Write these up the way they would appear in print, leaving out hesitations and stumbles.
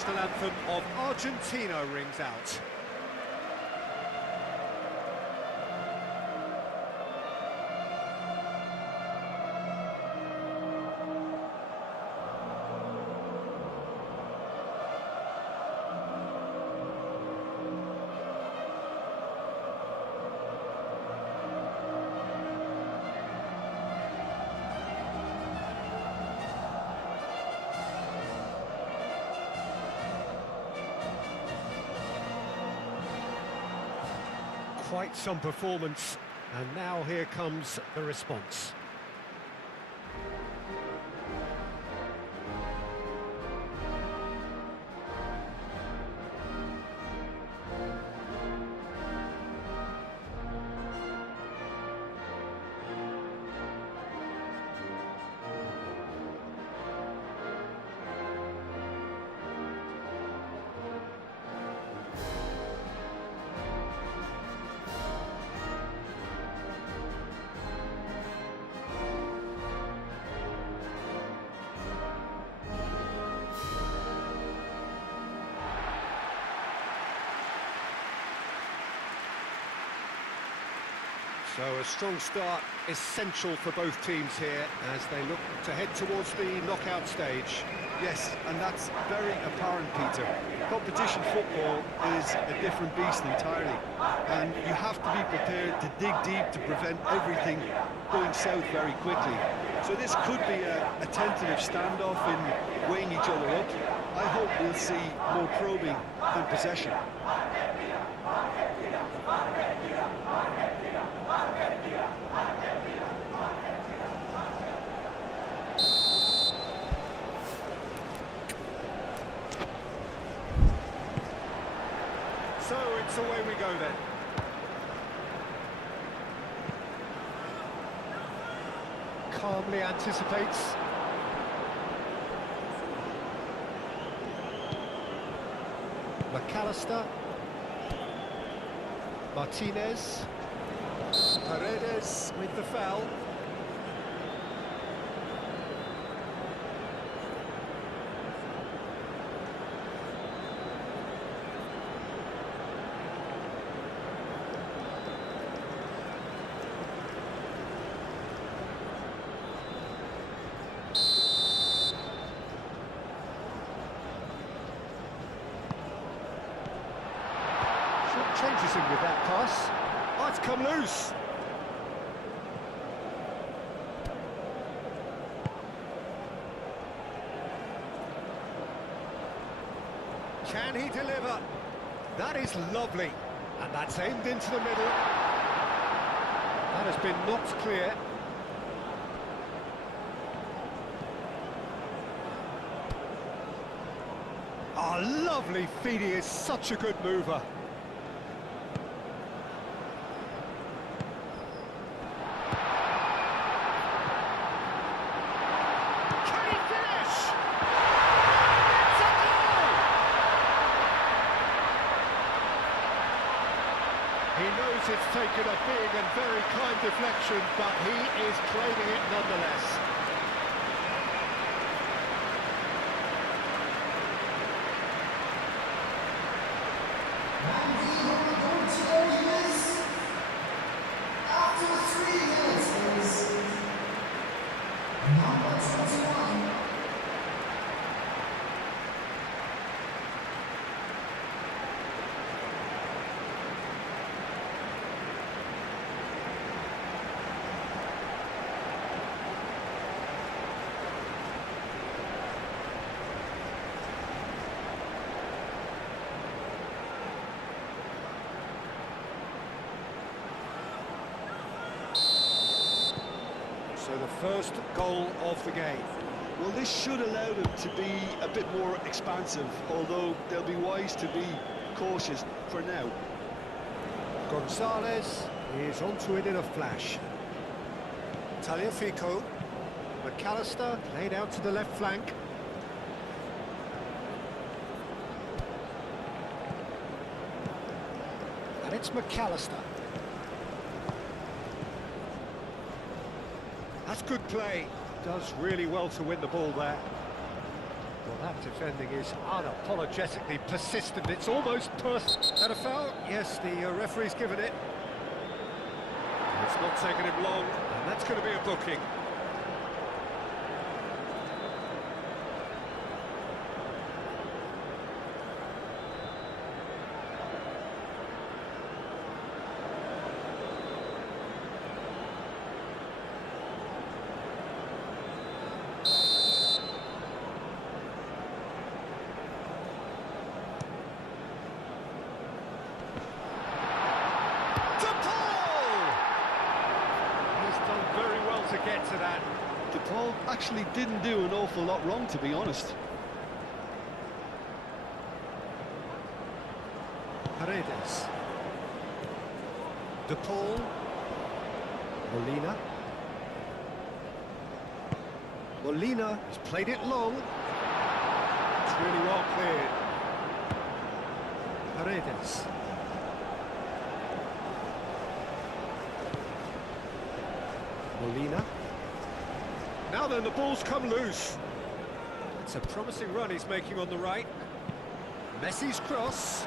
national anthem of Argentina rings out. Quite some performance, and now here comes the response. So a strong start, essential for both teams here as they look to head towards the knockout stage. Yes, and that's very apparent, Peter. Competition football is a different beast entirely, and you have to be prepared to dig deep to prevent everything going south very quickly. So this could be a tentative standoff in weighing each other up. I hope we'll see more probing than possession. So it's away we go then. Calmly anticipates. McAllister. Martinez. Paredes with the foul. Changes him with that pass. Oh, it's come loose. Can he deliver? That is lovely. And that's aimed into the middle. That has been knocked clear. Oh, lovely feed. He is such a good mover. He knows it's taken a big and very kind deflection, but he is claiming it nonetheless. After 3 minutes is number 21. So the first goal of the game. Well, this should allow them to be a bit more expansive, although they'll be wise to be cautious for now. Gonzalez is onto it in a flash. Tagliafico. McAllister laid out to the left flank. And it's McAllister. That's good play. Does really well to win the ball there. That defending is unapologetically persistent. It's almost personal. And a foul? Yes, the referee's given it. It's not taken him long, and that's going to be a booking. To get to that. Paul actually didn't do an awful lot wrong, to be honest. Paredes. De Paul. Molina. Molina has played it long. It's really well cleared. Paredes. Molina. Now then, the ball's come loose. It's a promising run he's making on the right. Messi's cross.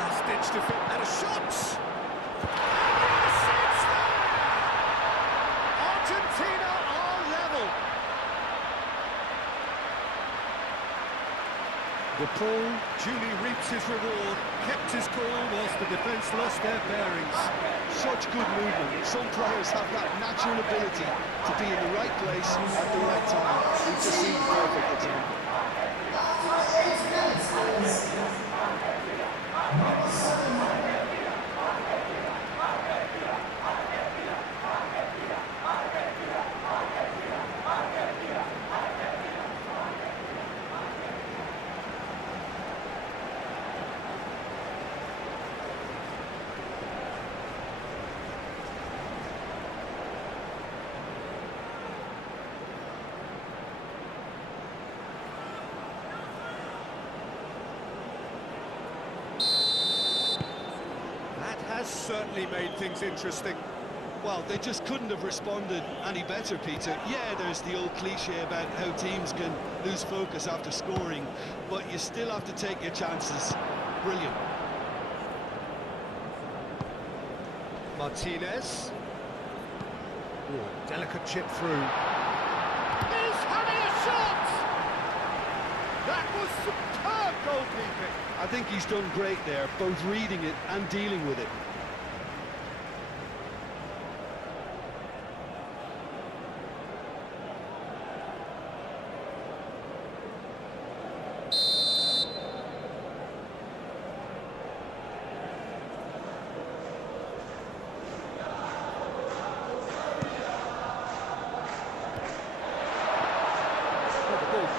Last-ditch defense and a shot! Yes, it's there! Argentina are level. De Paul duly reaps his reward, kept his cool whilst the defence lost their bearings. Such good movement. Some players have that natural ability to be in the right place at the right time. It just seemed perfect at the moment. After 8 minutes is number 7. Has certainly made things interesting. Well, they just couldn't have responded any better, Peter. Yeah, there's the old cliche about how teams can lose focus after scoring, but you still have to take your chances. Brilliant. Martinez. Ooh, delicate chip through. He's having a shot! That was superb goalkeeping. I think he's done great there, both reading it and dealing with it.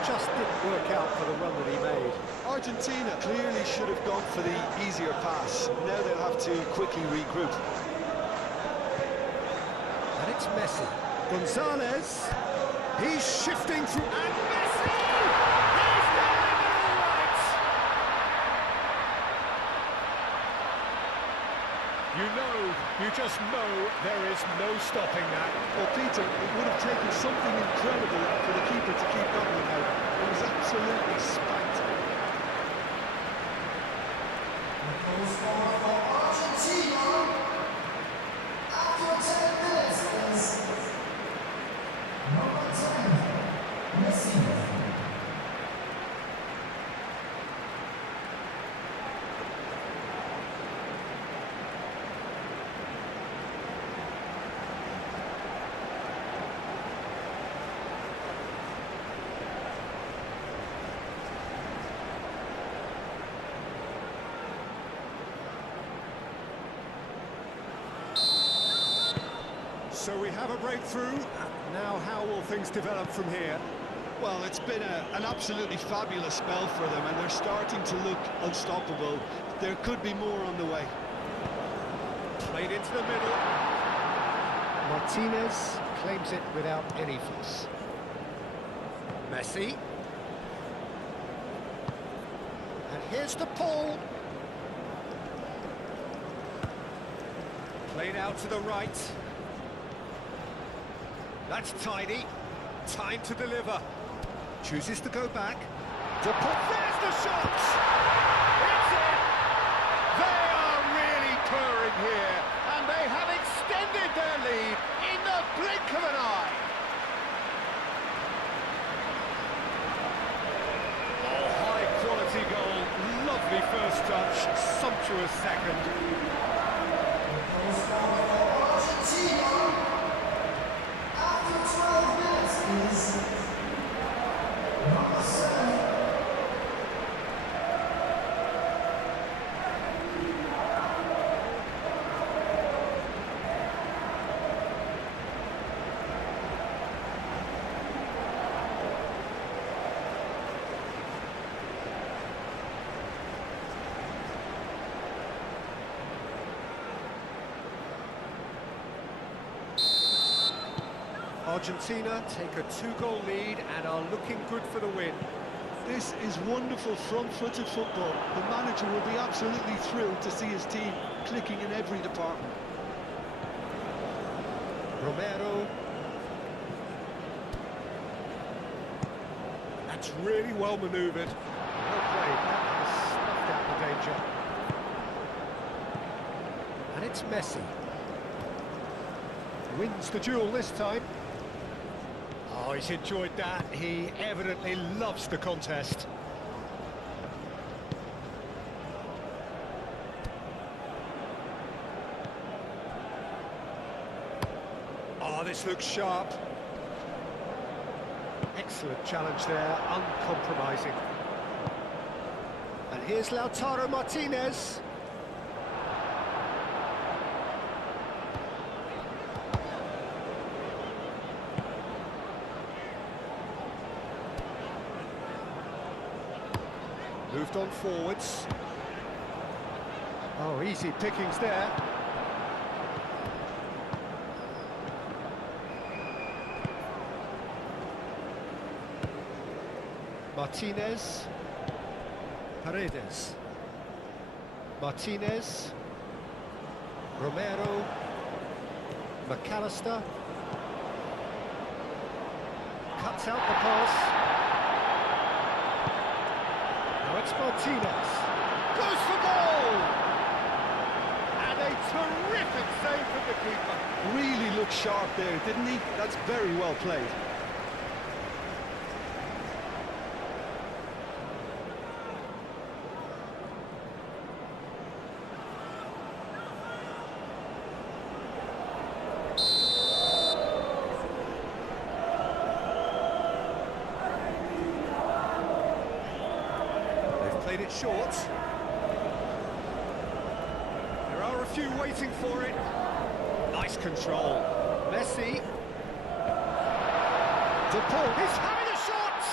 Just didn't work out for the run that he made. Argentina clearly should have gone for the easier pass. Now they'll have to quickly regroup. And it's Messi. Gonzalez. He's shifting through. And Messi! He's done it all right! You just know there is no stopping that. Well, Peter, it would have taken something incredible for the keeper to keep that one out. It was absolutely spanked. The goal scorer for Argentina after 10 minutes is number 10, Messi. So we have a breakthrough. Now how will things develop from here? Well, it's been an absolutely fabulous spell for them, and they're starting to look unstoppable. There could be more on the way. Played into the middle. Martinez claims it without any fuss. Messi. And here's the Paul. Played out to the right. That's tidy. Time to deliver. Chooses to go back. There's the shot! It's in! They are really purring here, and they have extended their lead in the blink of an eye. Oh, high-quality goal. Lovely first touch, sumptuous second. Goal scorer for Argentina after 12 minutes is number 7. Argentina take a 2-goal lead and are looking good for the win. This is wonderful front-footed football. The manager will be absolutely thrilled to see his team clicking in every department. Romero. That's really well manoeuvred. Well played. That has snuffed out the danger. And it's Messi. Wins the duel this time. Oh, he's enjoyed that. He evidently loves the contest. Oh, this looks sharp. Excellent challenge there, uncompromising. And here's Lautaro Martinez. Moved on forwards. Oh, easy pickings there. Martinez. Paredes. Martinez. Romero. McAllister. Cuts out the pass. Now it's Martinez. Goes for goal! And a terrific save from the keeper. Really looked sharp there, didn't he? That's very well played. Played it short. There are a few waiting for it. Nice control. Messi. De Paul. He's having a shot!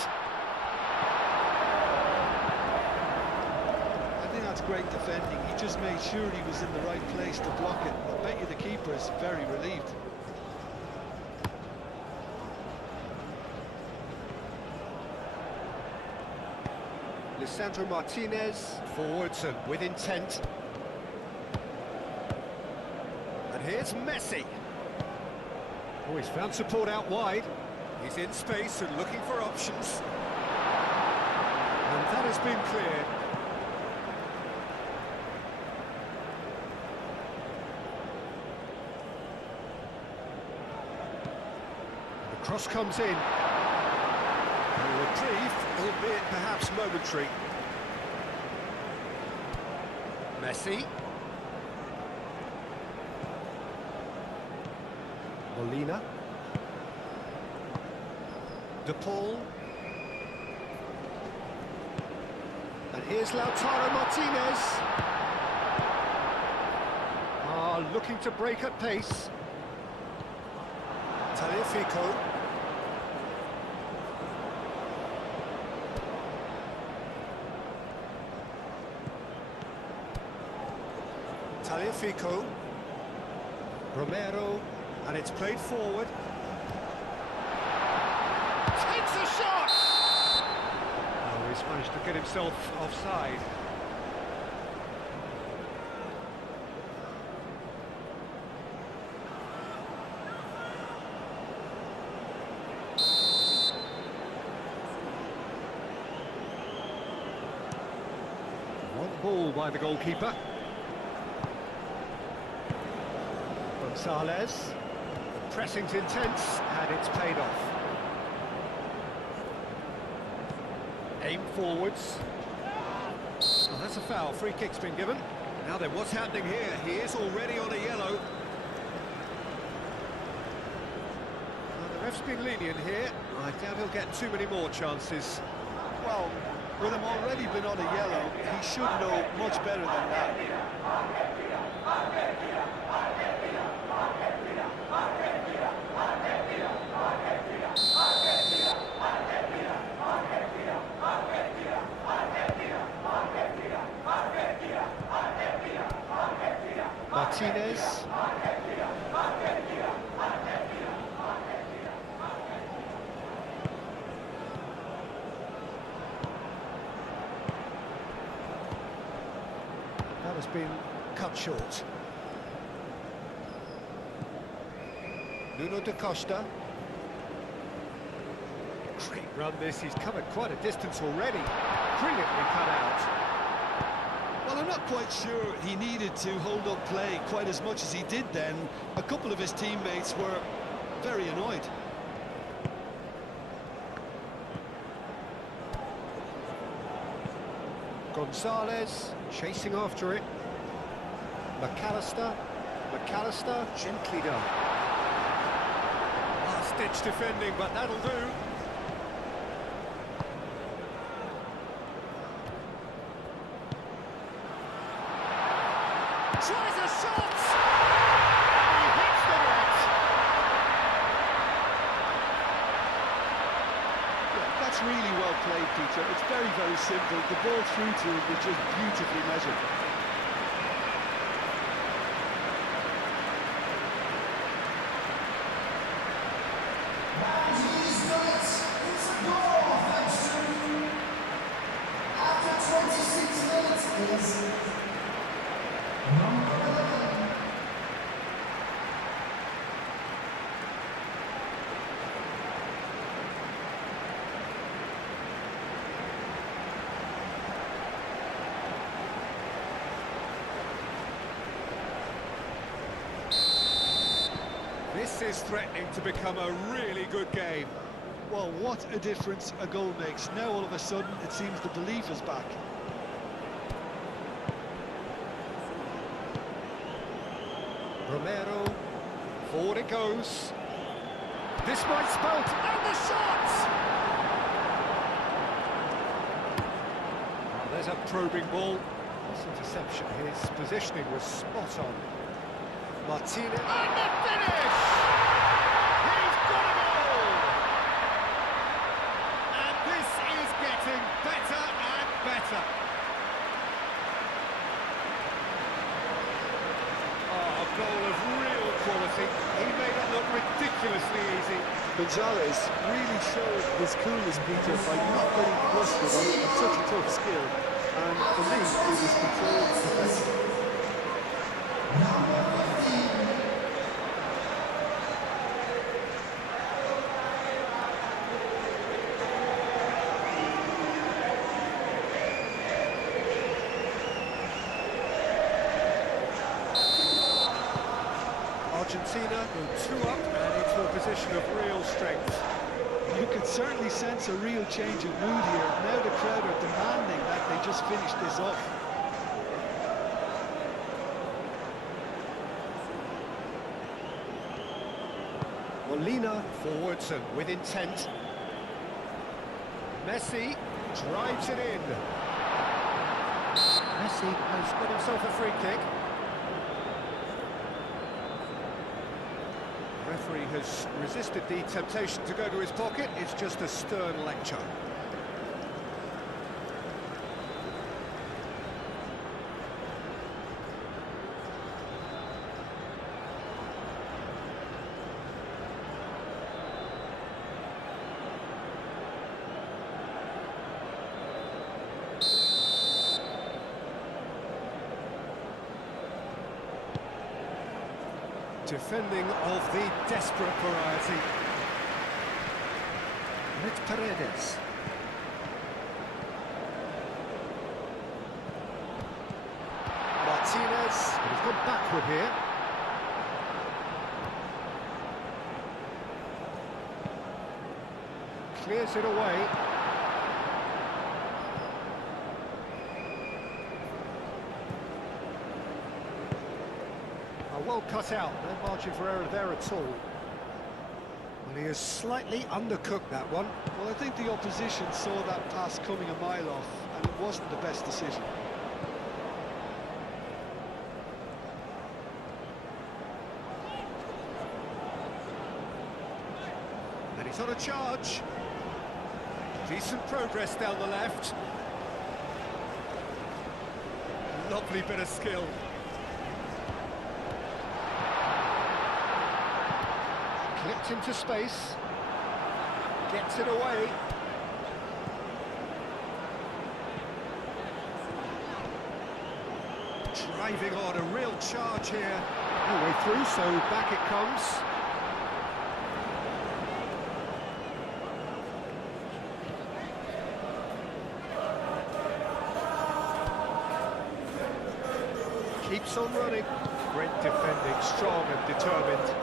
I think that's great defending. He just made sure he was in the right place to block it. I bet you the keeper is very relieved. Lisandro Martinez, forwards and with intent. And here's Messi. Oh, he's found support out wide. He's in space and looking for options. And that has been cleared. The cross comes in. A reprieve, albeit perhaps momentary. Messi. Molina. De Paul. And here's Lautaro Martinez. Looking to break at pace. Tagliafico. Tagliafico. Romero. And it's played forward. Takes a shot! Oh, he's managed to get himself offside. ball by the goalkeeper. Gonzalez. Pressing's intense, and it's paid off. Aim forwards. Oh, that's a foul. Free kick's been given. Now then, what's happening here? He is already on a yellow. Well, the ref's been lenient here. I doubt he'll get too many more chances. Well, with him already been on a yellow, he should know much better than that. Martinez. That has been cut short. Nuno da Costa. Great run this, he's covered quite a distance already. Brilliantly cut out. Well, I'm not quite sure he needed to hold up play quite as much as he did then. A couple of his teammates were very annoyed. Gonzalez chasing after it. McAllister. McAllister gently done. Last-ditch defending, but that'll do. Tries a shot! He hits the net! Yeah, that's really well played, Peter. It's very, very simple. The ball through to him was just beautifully measured. And he's done it. It's a goal, thanks to... After 26 minutes is... number 11. This is threatening to become a really good game. Well, what a difference a goal makes. Now, all of a sudden, it seems the belief is back. Romero, forward it goes. This might spout, and the shot! Oh, there's a probing ball. This interception, his positioning was spot on. Martinez, and the finish! He's got a goal! And this is getting better and better. Oh, a goal of real quality. He made it look ridiculously easy. Gonzalez really showed his coolness, Peter, by not getting flustered on such a tough skill. And for me, it was controlled defense. Argentina go 2 up and into a position of real strength. You could certainly sense a real change of mood here. Now the crowd are demanding that they just finish this off. Molina forwards and with intent. Messi drives it in. Messi has got himself a free kick. The referee has resisted the temptation to go to his pocket. It's just a stern lecture. Defending of the desperate variety. It's Paredes. Martinez, but he's gone backward here. Clears it away. Well cut out, no margin for error there at all. Well, he has slightly undercooked that one. Well, I think the opposition saw that pass coming a mile off, and it wasn't the best decision. And he's on a charge. Decent progress down the left. Lovely bit of skill. Clipped into space. Gets it away. Driving on, a real charge here. No way through, so back it comes. Keeps on running. Great defending, strong and determined.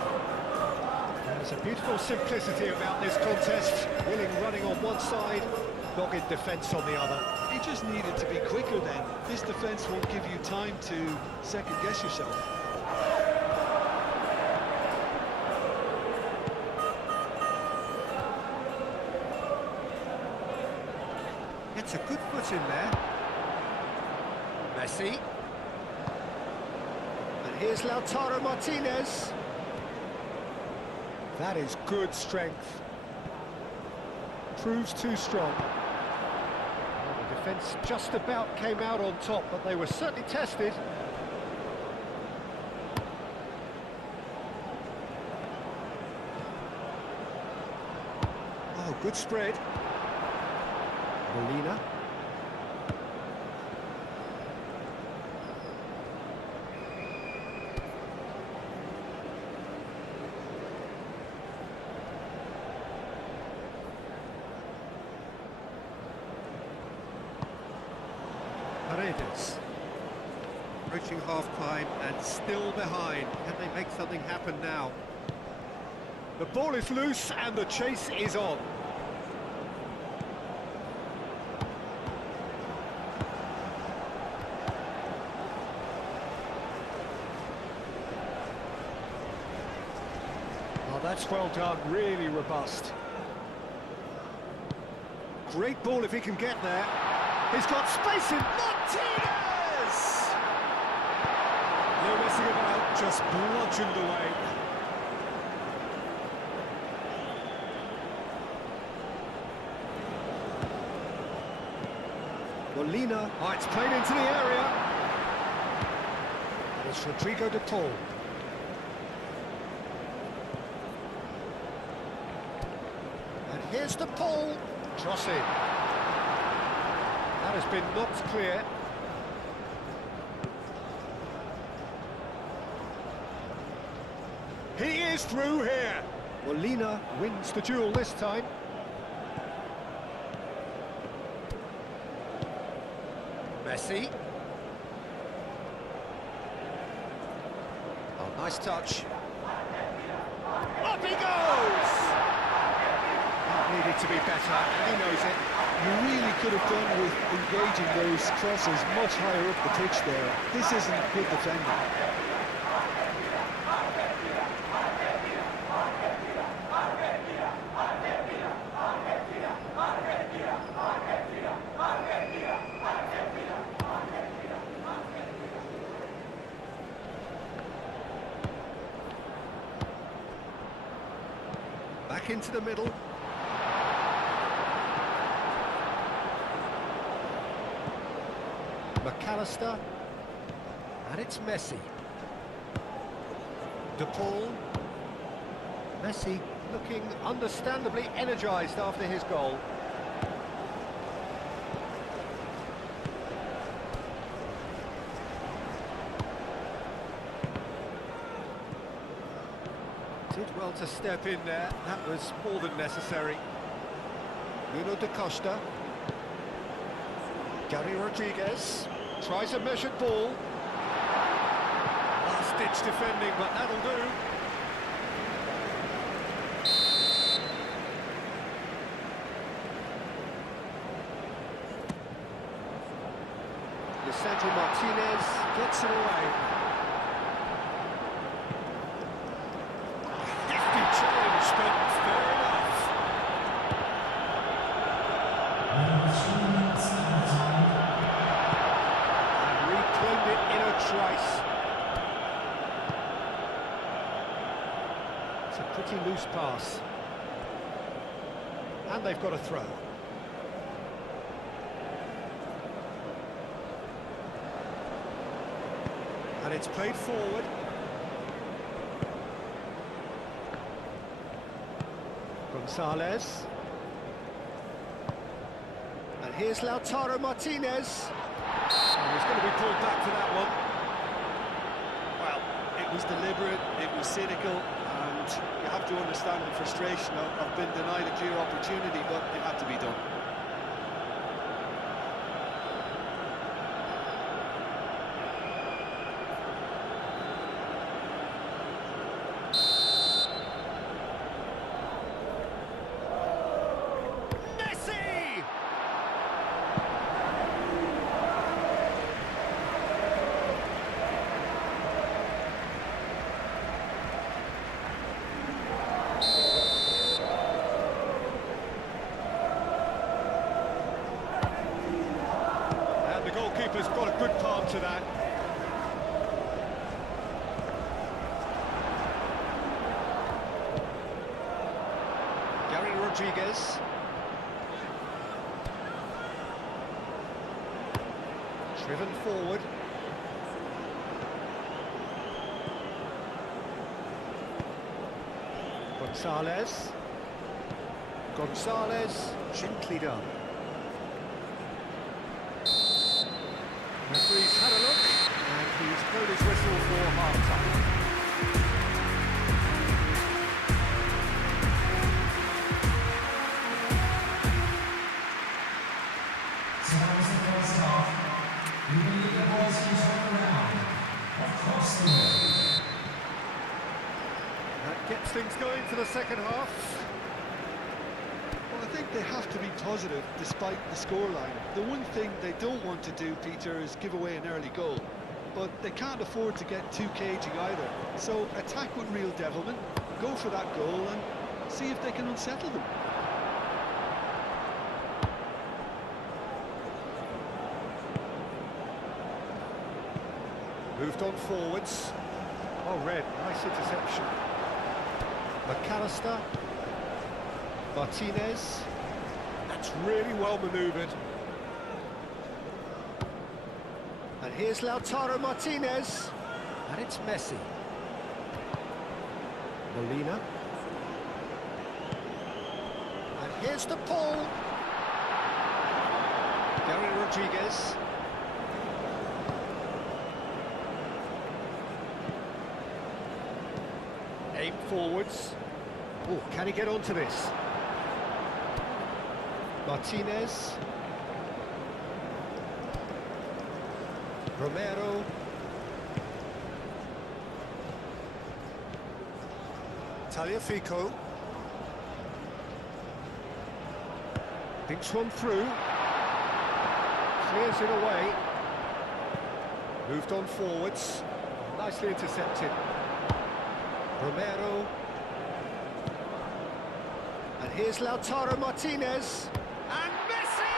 There's a beautiful simplicity about this contest. Willing running on one side, dogged defence on the other. He just needed to be quicker then. This defence won't give you time to second-guess yourself. Gets a good foot in there. Messi. And here's Lautaro Martinez. That is good strength. Proves too strong. Well, the defence just about came out on top, but they were certainly tested. Oh, good spread. Molina. Paredes. Approaching half-time and still behind. Can they make something happen now? The ball is loose and the chase is on. Oh, that's well done, really robust. Great ball if he can get there. He's got space in Martinez! No messing about, just bludgeoned away. Molina, oh, it's played into the area. It's Rodrigo de Paul. And here's de Paul, cross in. That has been knocked clear. He is through here. Molina wins the duel this time. Messi. Oh, nice touch. Up he goes! That needed to be better, and he knows it. You really could have done with engaging those crosses much higher up the pitch there. This isn't good defending. Back into the middle. McAllister, and it's Messi. De Paul. Messi looking understandably energised after his goal. Did well to step in there, that was more than necessary. Nuno da Costa. Gary Rodriguez tries a measured ball. last-ditch defending, but that'll do. Lisandro Martinez gets it away. Hefty challenge, but fair enough. And reclaimed it in a trice. It's a pretty loose pass. And they've got a throw. And it's played forward. Gonzalez. And here's Lautaro Martinez. And he's going to be pulled back for that one. Well, it was deliberate, it was cynical, and you have to understand the frustration of being denied a clear opportunity, but it had to be done. Goalkeeper's got a good palm to that. Gary Rodriguez. Driven forward. Gonzalez. Gonzalez, gently done. Referee's had a look, and he's blown his whistle for half-time. So that was the first half. We will leave the boys to turn around. Across the way. That gets things going for the second half. Well, I think they have to be positive despite the scoreline. The one thing they don't want to do, Peter, is give away an early goal. But they can't afford to get too cagey either. So attack with real devilment, go for that goal and see if they can unsettle them. Moved on forwards. Oh, Red, nice interception. McAllister. Martinez. That's really well manoeuvred. And here's Lautaro Martinez. And it's Messi. Molina. And here's the pull. Gary Rodriguez. Aim forwards. Oh, can he get onto this? Martinez. Romero. Tagliafico. Thinks one through. Clears it away. Moved on forwards. Nicely intercepted. Romero. And here's Lautaro Martinez. And Messi!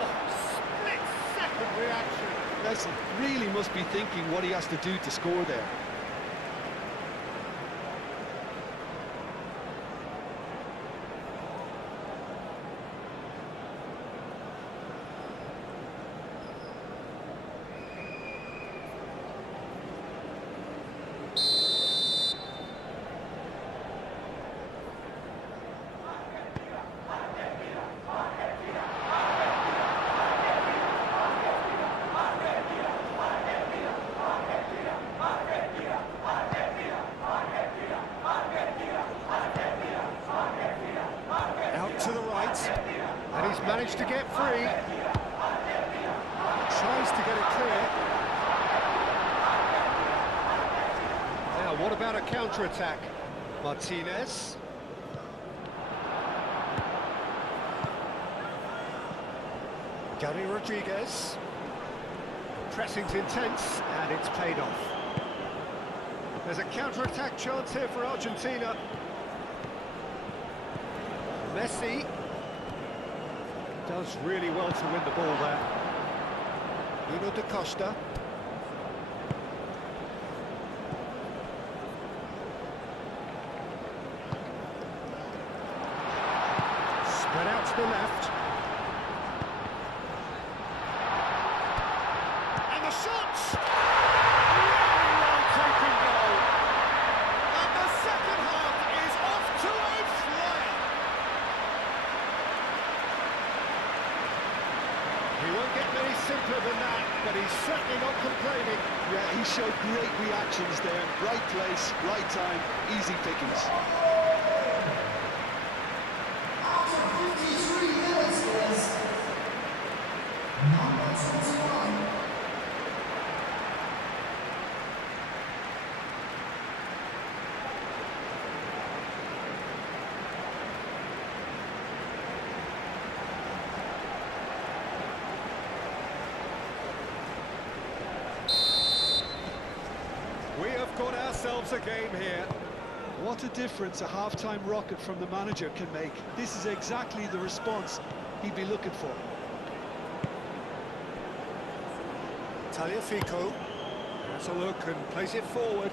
Oh, split-second reaction. Messi really must be thinking what he has to do to score there. To the right, and he's managed to get free. Tries to get it clear. What about a counter-attack? Martinez. Gary Rodriguez. Pressing's intense, and it's paid off. There's a counter-attack chance here for Argentina. Messi does really well to win the ball there. Nuno da Costa. Spread out to the left. And the shots! Really well taken goal. And the second half is off to a flyer. He won't get many simpler than that, but he's certainly not complaining. Yeah, he showed great reactions there. Right place, right time, easy pickings. After 53 minutes is number 21. We have got ourselves a game here. What a difference a half-time rocket from the manager can make. This is exactly the response he'd be looking for. Tagliafico has a look and plays it forward.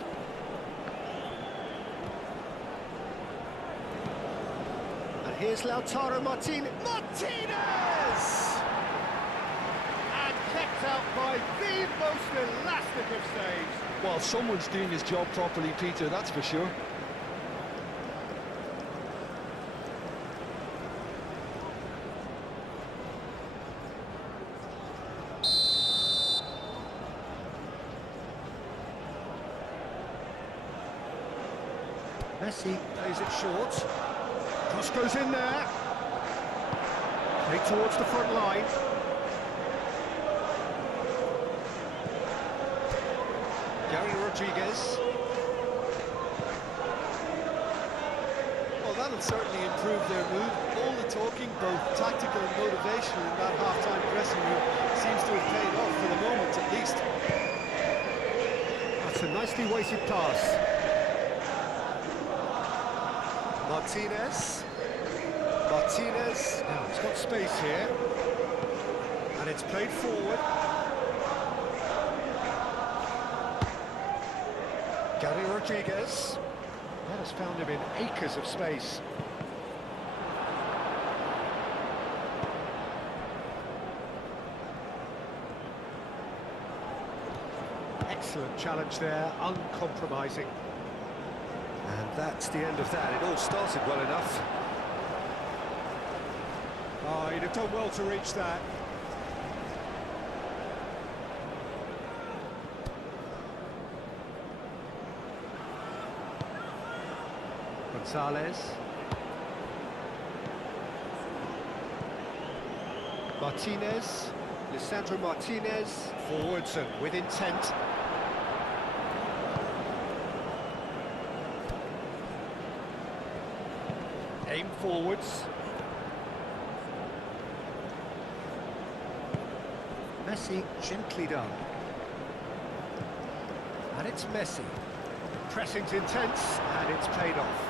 And here's Lautaro Martinez. And kept out by the most elastic of saves. Well, someone's doing his job properly, Peter, that's for sure. Messi plays it short. Cross goes in there. Play towards the front line. Gary Rodriguez. Well, that'll certainly improve their mood. All the talking, both tactical and motivational in that half-time dressing room seems to have paid off for the moment, at least. That's a nicely weighted pass. Martinez. Now, it's got space here. And it's played forward. Gary Rodriguez. That has found him in acres of space. Excellent challenge there, uncompromising. And that's the end of that. It all started well enough. Oh, he'd have done well to reach that. Gonzalez. Martinez. Lisandro Martinez. Forwards and with intent. Aim forwards. Messi gently done. And it's Messi. Pressing's intense, and it's paid off.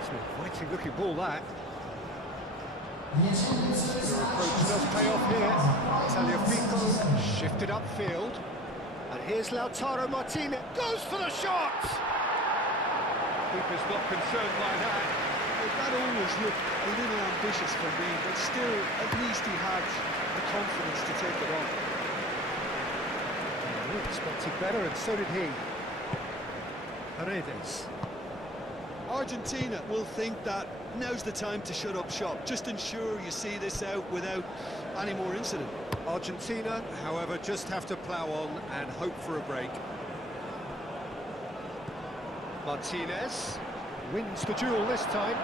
It's an inviting looking ball, that. The approach does pay off here. Tagliafico shifted upfield. And here's Lautaro Martinez. Goes for the shot! Keeper's not concerned by that. Well, that always looked a little ambitious for me, but still, at least he had the confidence to take it on. We expected better, and so did he. Paredes. Argentina will think that now's the time to shut up shop. Just ensure you see this out without any more incident. Argentina, however, just have to plough on and hope for a break. Martinez wins the duel this time.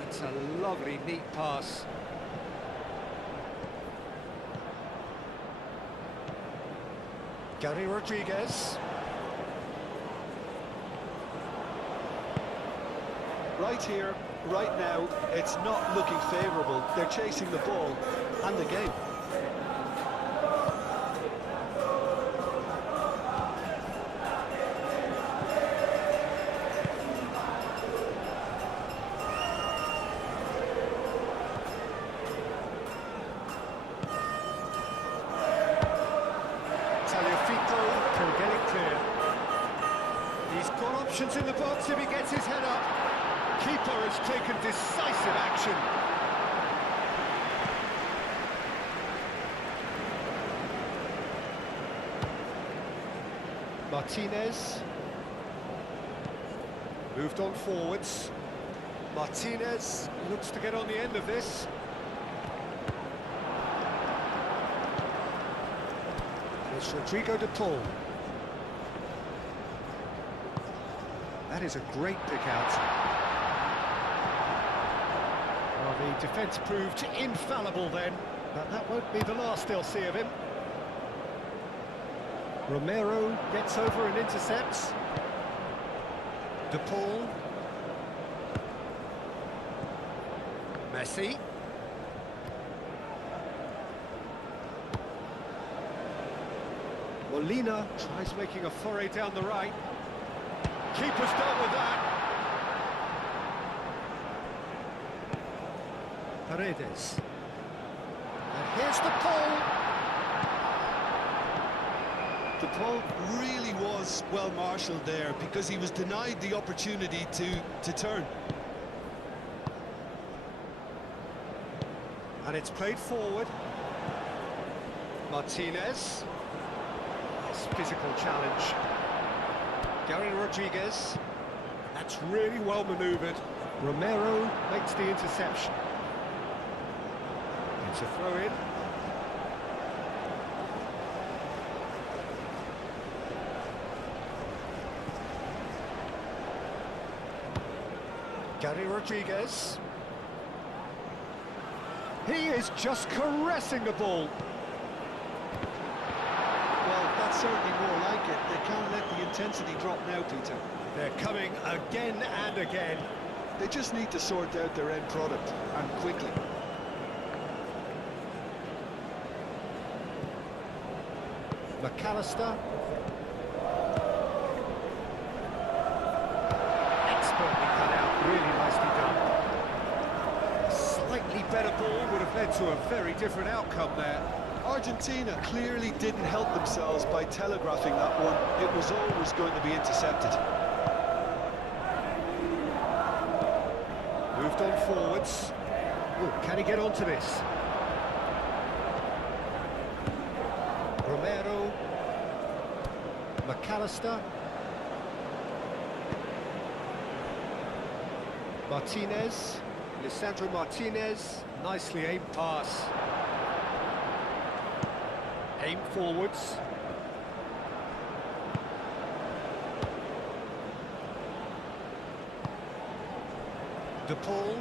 That's a lovely, neat pass. Gary Rodriguez. Right here, right now, it's not looking favourable. They're chasing the ball and the game. Can get it clear. He's got options in the box if he gets his head up. Keeper has taken decisive action. Martinez. Moved on forwards. Martinez looks to get on the end of this. It's Rodrigo de Paul. That is a great pick out. Well, the defence proved infallible then, but that won't be the last they'll see of him. Romero gets over and intercepts. De Paul. Messi. Molina tries making a foray down the right. Keeper's dealt with that. Paredes. And here's the Paul. De Paul really was well marshalled there because he was denied the opportunity to turn. And it's played forward. Martinez. Nice physical challenge. Gary Rodriguez. That's really well manoeuvred. Romero makes the interception. It's a throw-in. Gary Rodriguez. He is just caressing the ball. Well, that's certainly more like it. They can't let the intensity drop now, Peter. They're coming again and again. They just need to sort out their end product, and quickly. McAllister. Expertly cut out, really nicely done. A slightly better ball would have led to a very different outcome there. Argentina clearly didn't help themselves by telegraphing that one. It was always going to be intercepted. Moved on forwards. Ooh, can he get onto this? Romero. McAllister. Martinez. Lisandro Martinez. Nicely aimed pass. Aim forwards. De Paul.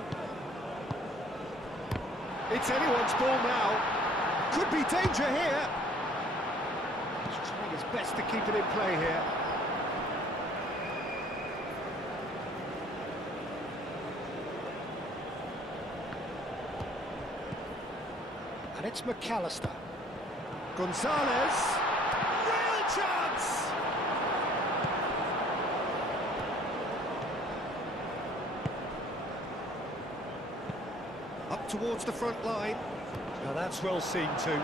It's anyone's ball now. Could be danger here. He's trying his best to keep it in play here. And it's McAllister. Gonzalez. Real chance! Up towards the front line. Now that's well seen too.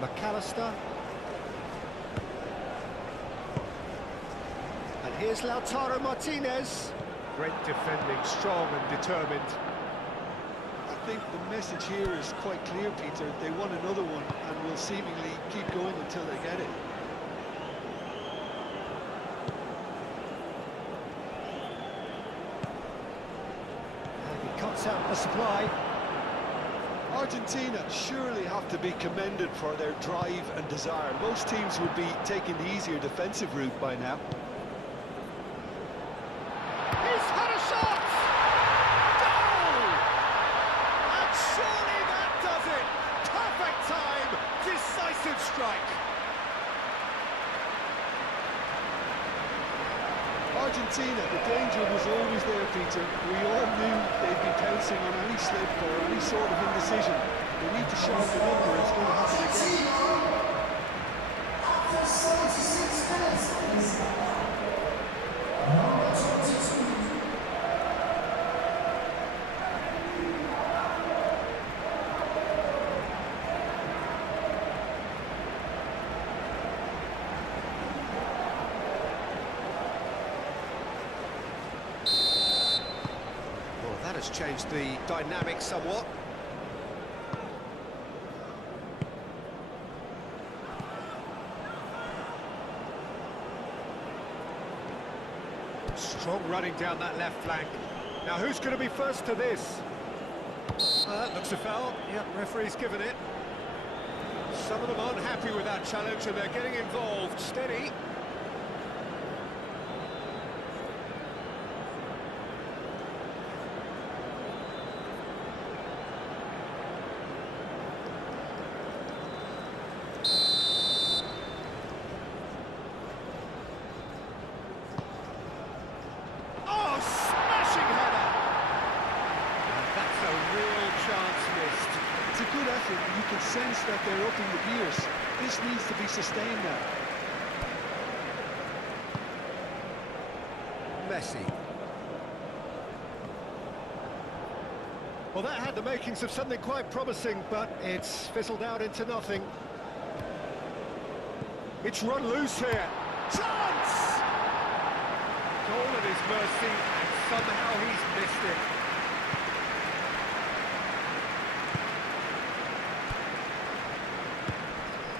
McAllister. And here's Lautaro Martinez. Great defending, strong and determined. I think the message here is quite clear, Peter. They want another one and will seemingly keep going until they get it. And he cuts out the supply. Argentina surely have to be commended for their drive and desire. Most teams would be taking the easier defensive route by now. He's had a shot! Goal! And surely that does it! Argentina, the danger was always there, Peter. We all knew they'd be pouncing on any slip or any sort of indecision. They need to sharpen up or it's going to happen again. After 76 minutes is number 22. Well, that has changed the dynamic somewhat. Strong running down that left flank. Now, who's going to be first to this? That looks a foul. Yep, referee's given it. Some of them aren't happy with that challenge and they're getting involved. Steady. It's a good effort, and you can sense that they're upping the gears. This needs to be sustained now. Messi. Well, that had the makings of something quite promising, but it's fizzled out into nothing. It's run loose here. Chance! Goal at his mercy, and somehow he's missed it.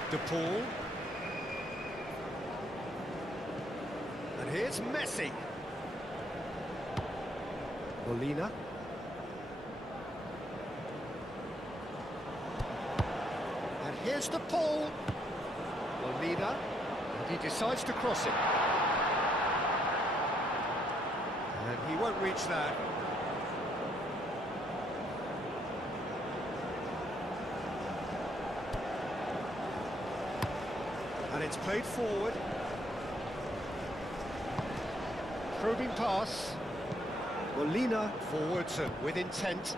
De Paul. And here's Messi. Molina. And here's De Paul. Molina. And he decides to cross it. And he won't reach that. And it's played forward. Probing pass. Molina forwards and with intent.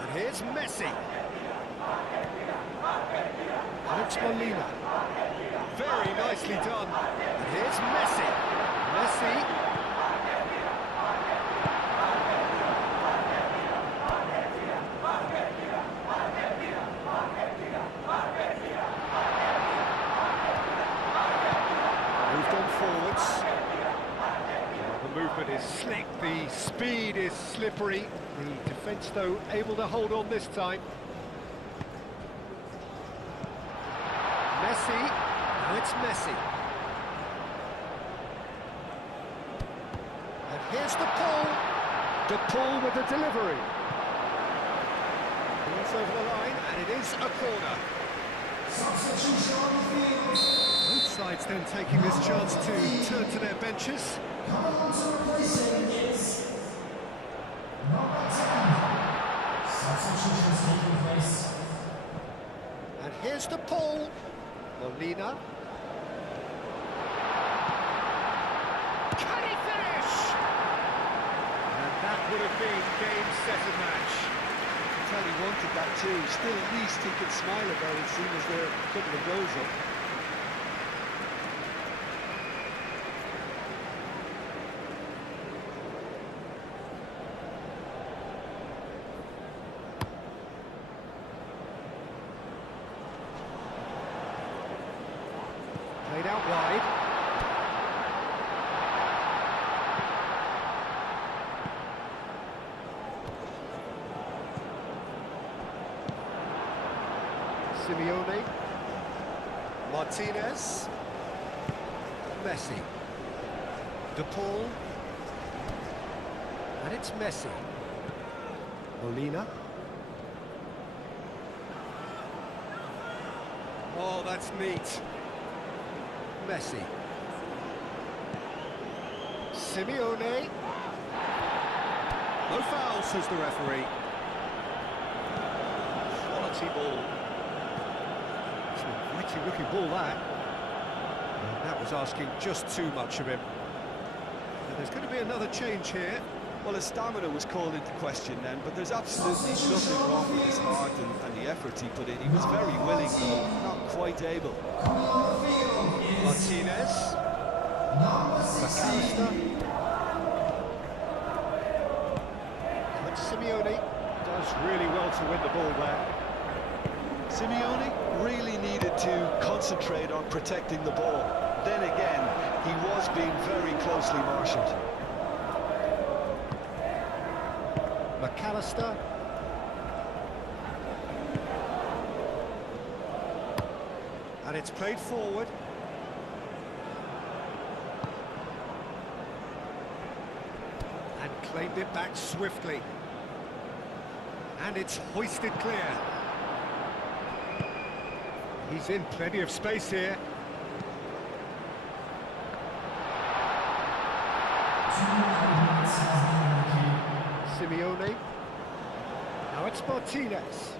And here's Messi. And it's Molina. Very nicely done. And here's Messi. Messi. Moved on forwards. The movement is slick, the speed is slippery. The defence, though, able to hold on this time. Messi, and it's Messi. And here's De Paul. De Paul with the delivery. It's over the line, and it is a corner. Substitution on the field. Both sides then taking this chance to turn to their benches. Coming on to replace him is number 10. Substitutions taking place. And here's De Paul. Molina. Can he finish? And that would have been game, set and match. I tell he wanted that too. Still, at least he can smile about it, seeing as there are a couple of goals up. Played out wide. Simeone. Martinez. Messi. De Paul. And it's Messi. Molina. Oh, that's neat. Messi. Simeone. No foul, says the referee. Quality ball. It's a mighty looking ball, that. That was asking just too much of him. And there's going to be another change here. Well, his stamina was called into question then, but there's absolutely nothing wrong with his heart and the efforts he put in. He was very willing, though, not quite able. Martinez. McAllister. But Simeone does really well to win the ball there. Simeone really needed to concentrate on protecting the ball. Then again, he was being very closely marshalled. McAllister. And it's played forward. And claimed it back swiftly. And it's hoisted clear. He's in plenty of space here. Simeone. Now it's Martinez.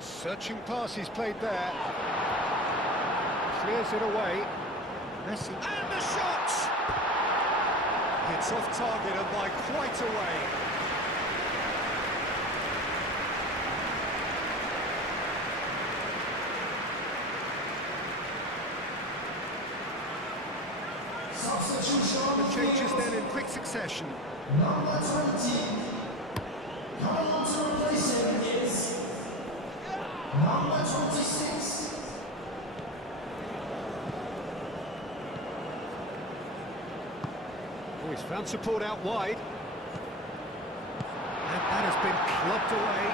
Searching pass he's played there. Clears it away. Messi. And the shot! It's off target and by quite a way. The changes then in quick succession. Number 20. Coming on to replace him is number 26. Oh, he's found support out wide. And that has been clubbed away.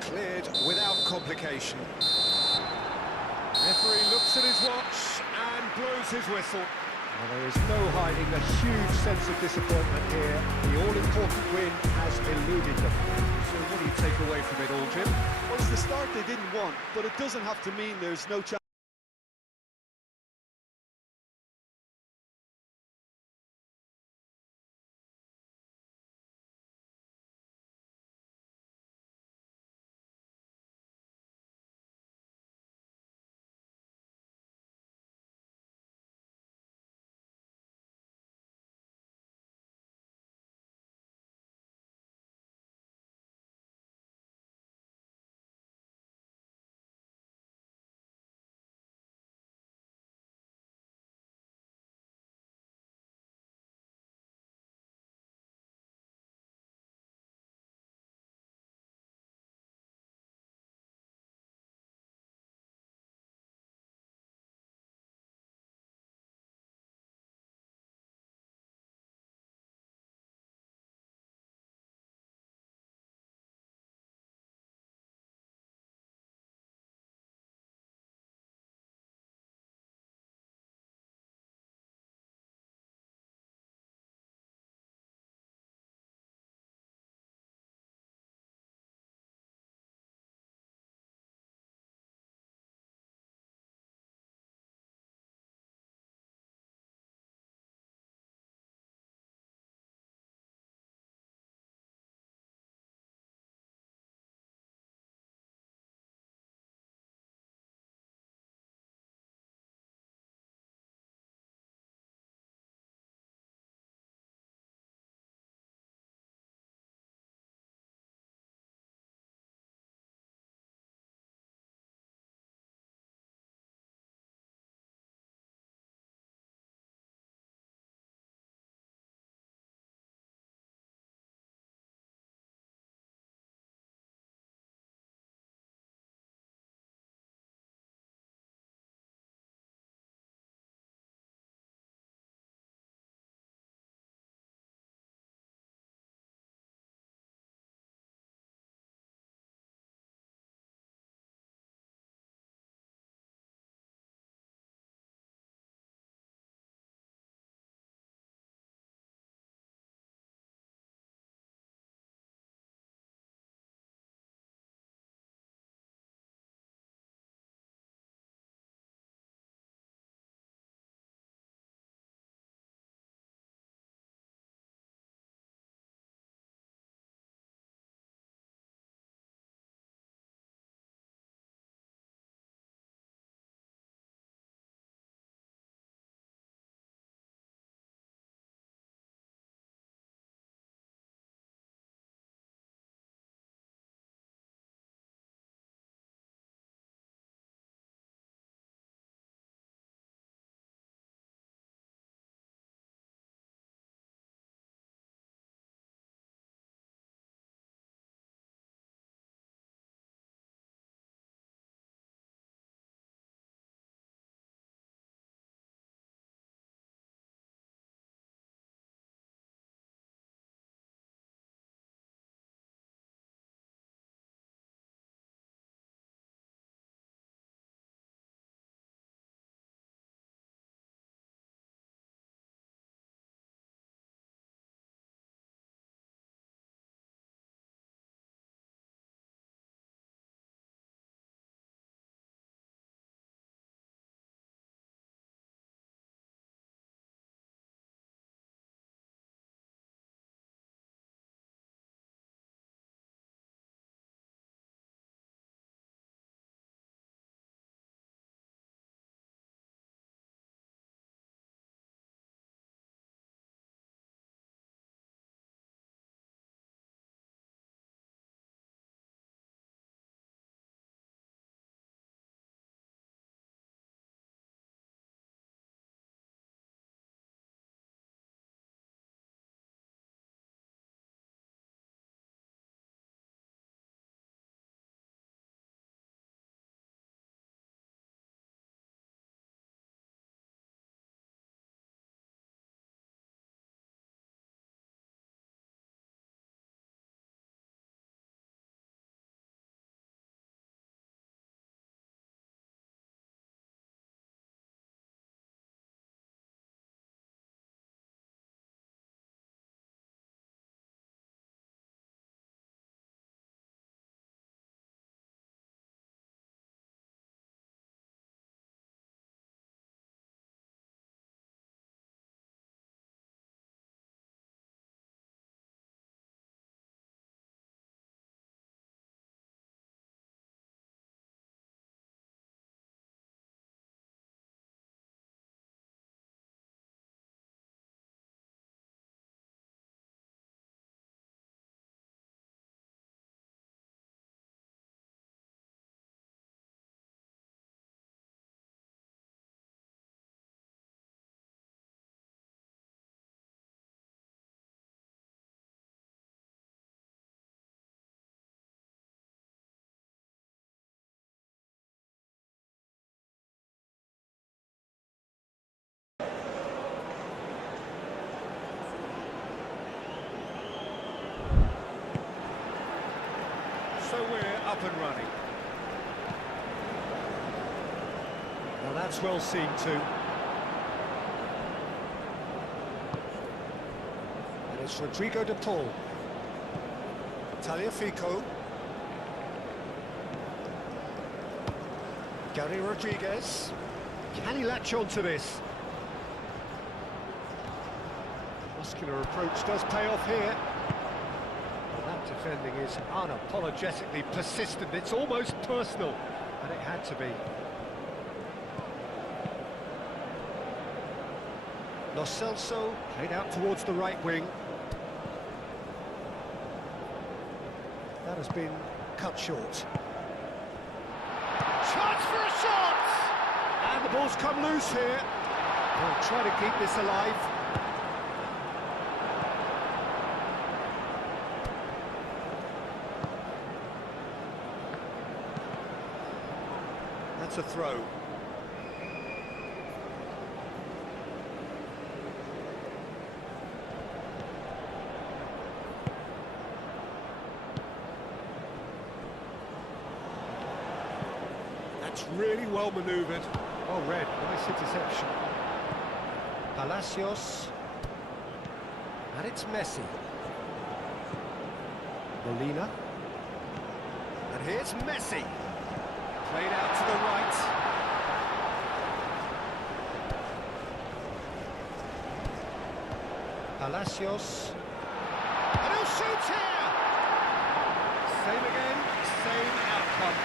Cleared without complication. Referee looks at his watch and blows his whistle. Well, there is no hiding the huge sense of disappointment here. The all-important win has eluded them. So what do you take away from it all, Jim? Well, it's the start they didn't want, but it doesn't have to mean there's no chance. So we're up and running. Well, that's well seen too. And it's Rodrigo de Paul. Tagliafico. Gary Rodriguez. Can he latch on to this? Muscular approach does pay off here. Well, that defending is unapologetically persistent. It's almost personal, and it had to be. Lo Celso played out towards the right wing. That has been cut short. Chance for a shot! And the ball's come loose here. We'll try to keep this alive. That's a throw. That's really well manoeuvred. Oh, red, nice interception. Palacios. And it's Messi. Molina. And here's Messi. Played out to the right. Palacios. And he'll shoot here! Same again, same outcome.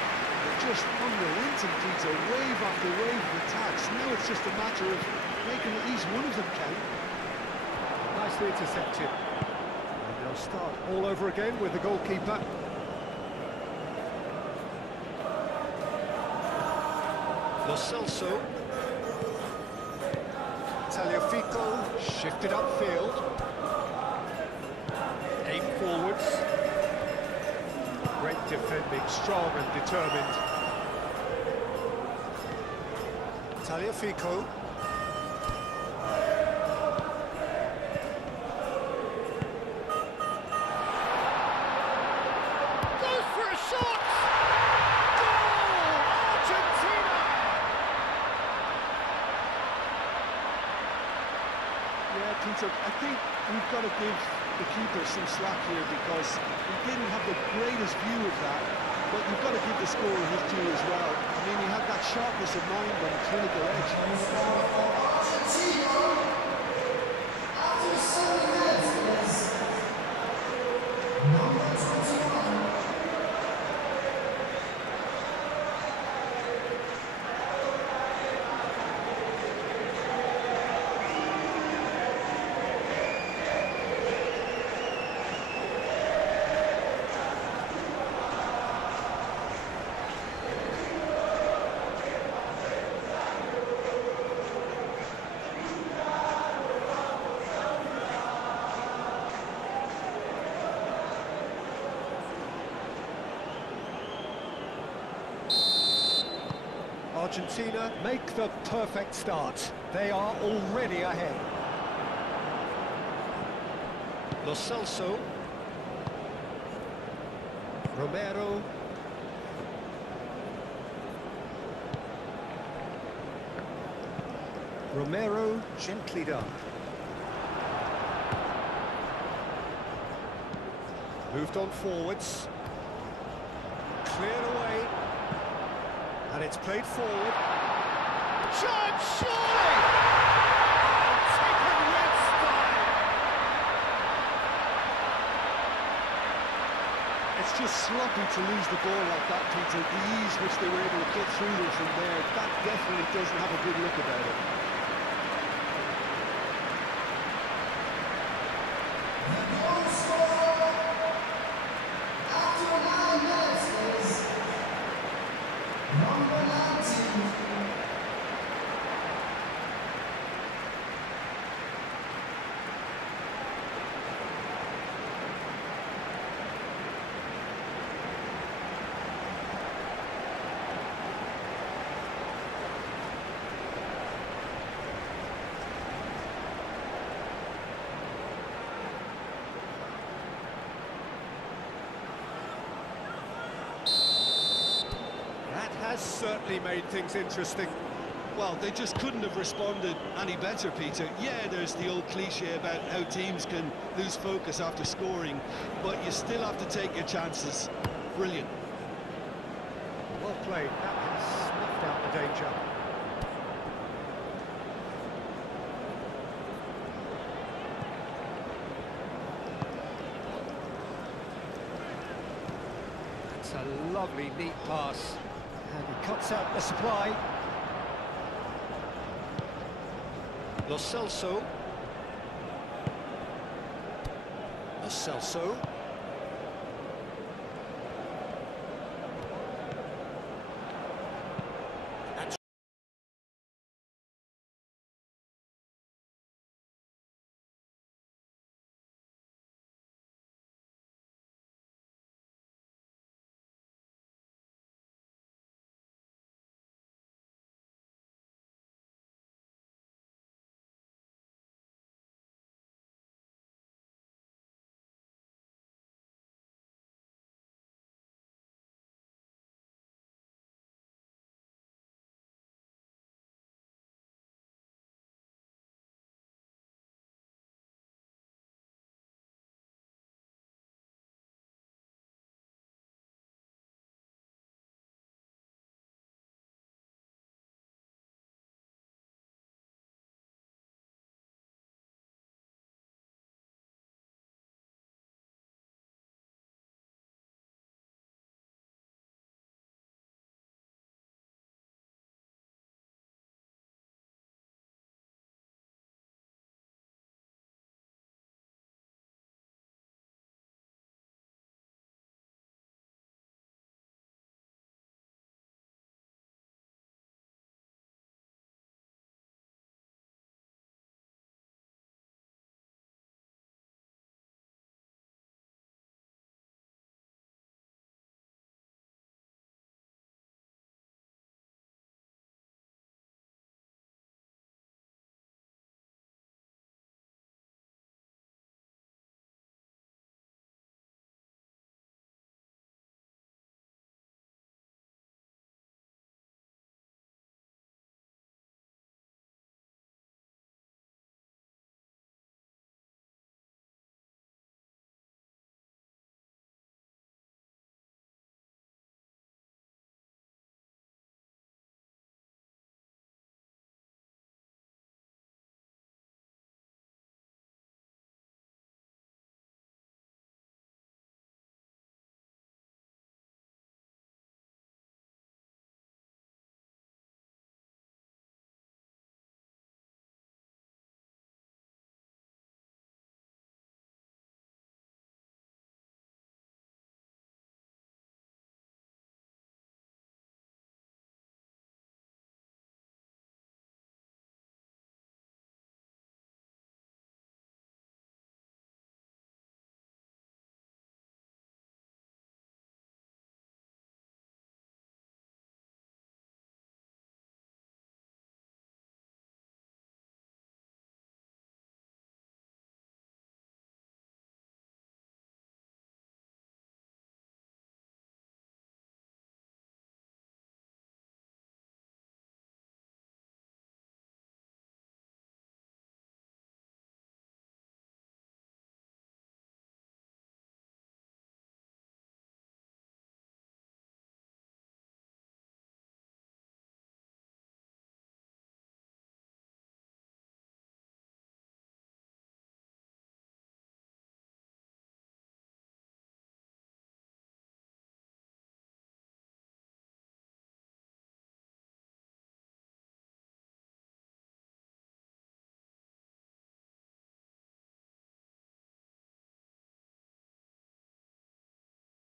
They're just unrelenting, Peter, wave after wave of attacks. Now it's just a matter of making at least one of them count. Nicely intercepted. And they'll start all over again with the goalkeeper. Lo Celso. Tagliafico shifted upfield. Aim forwards. Great defending, strong and determined. Tagliafico. Goes for a shot! Goal! Argentina! Yeah, Peter, I think we've got to give the keeper some slack here because he didn't have the greatest view of that, but you've got to give the scorer his due as well. I mean, he had that sharpness of mind and clinical edge. After 7 minutes, number 21. Argentina make the perfect start. They are already ahead. Lo Celso. Romero. Romero gently done. Moved on forwards. Cleared away. And it's played forward. Chance, surely! Taken with style! It's just sloppy to lose the ball like that, Peter. The ease which they were able to get through them from there, that definitely doesn't have a good look about it. The goal scorer after 9 minutes is number 19. has certainly made things interesting. Well, they just couldn't have responded any better, Peter. Yeah, there's the old cliche about how teams can lose focus after scoring, but you still have to take your chances. Brilliant. Well played, that has snuffed out the danger. That's a lovely, neat pass. And he cuts out the supply. Lo Celso. Lo Celso.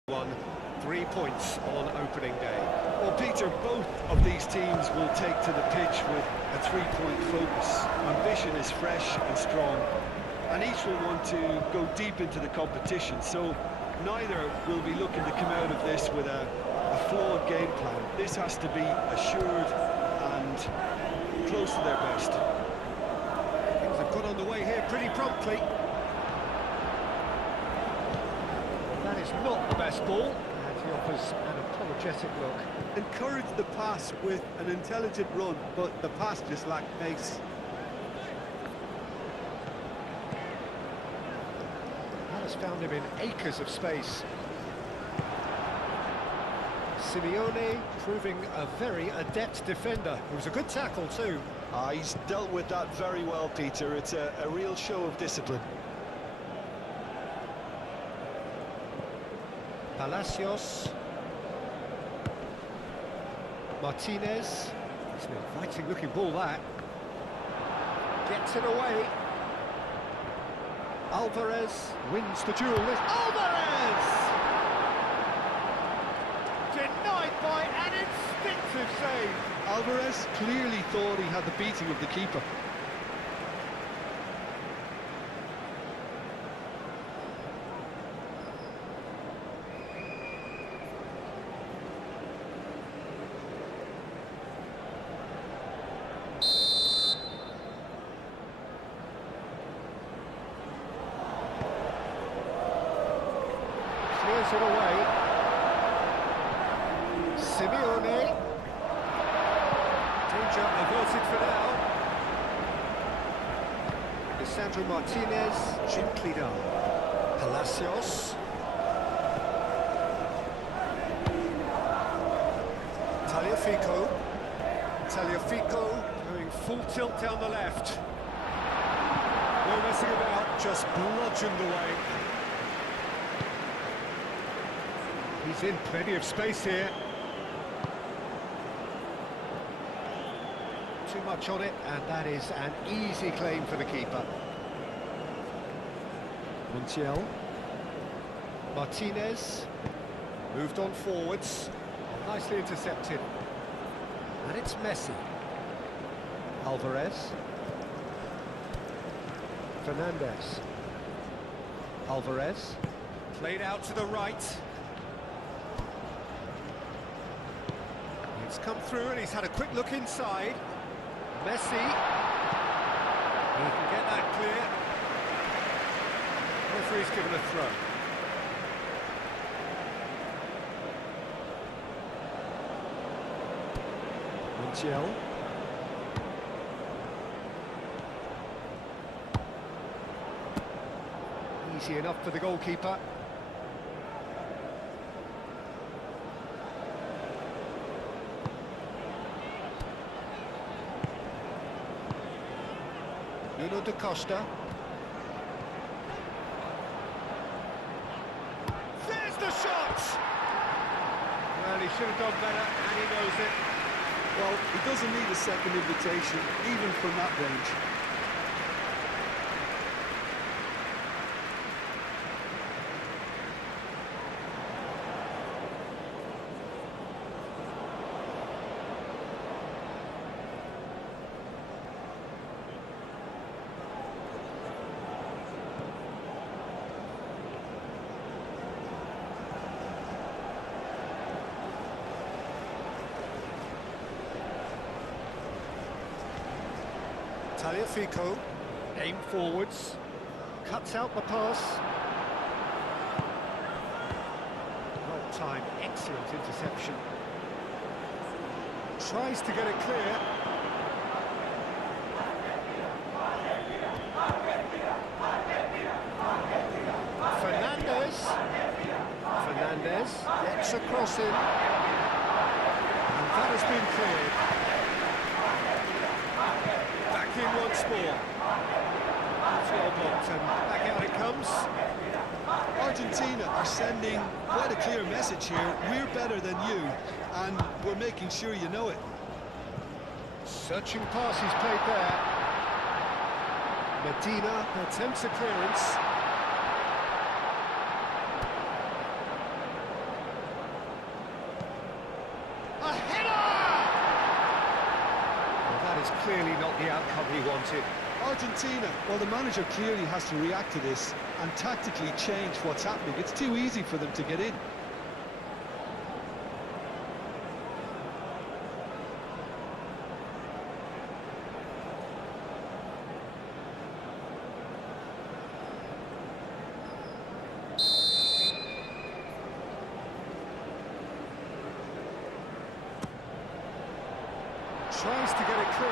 Won 3 points on opening day. Well, Peter, both of these teams will take to the pitch with a three-point focus. Ambition is fresh and strong, and each will want to go deep into the competition, so neither will be looking to come out of this with a flawed game plan. This has to be assured and close to their best. Things have got underway here pretty promptly. That is not the best ball. And He offers an apologetic look. Encourage the pass with an intelligent run, but the pass just lacked pace. That has found him in acres of space. Simeone proving a very adept defender. It was a good tackle too. He's dealt with that very well, Peter. It's a real show of discipline. Palacios. Martinez. It's an inviting looking ball, that. Gets it away. Alvarez wins the duel. Alvarez! Denied by an instinctive save. Alvarez clearly thought he had the beating of the keeper. Clears it away. Simeone. Danger averted for now. Lisandro Martinez, gently down. Palacios. Tagliafico. Tagliafico going full tilt down the left. No messing about, just bludgeoned away. He's in plenty of space here. Too much on it, and that is an easy claim for the keeper. Montiel. Martinez. Moved on forwards. Nicely intercepted. And it's Messi. Alvarez. Fernandez. Alvarez. Played out to the right. It's come through and he's had a quick look inside. Messi. He can get that clear. Referee's given a throw. Montiel. Easy enough for the goalkeeper. Nuno da Costa. There's the shot! Well, he should have done better, and he knows it. Well, he doesn't need a second invitation, even from that range. Tagliafico, aim forwards, cuts out the pass. Well timed, excellent interception. Tries to get it clear. Fernandez gets a cross in. And that has been cleared. Back in once more. It's well blocked and back out it comes. Argentina are sending quite a clear message here. We're better than you, and we're making sure you know it. Searching pass he's played there. Medina attempts a clearance. A header! Well, that is clearly not the outcome he wanted. Argentina, well, the manager clearly has to react to this and tactically change what's happening. It's too easy for them to get in. tries to get it clear.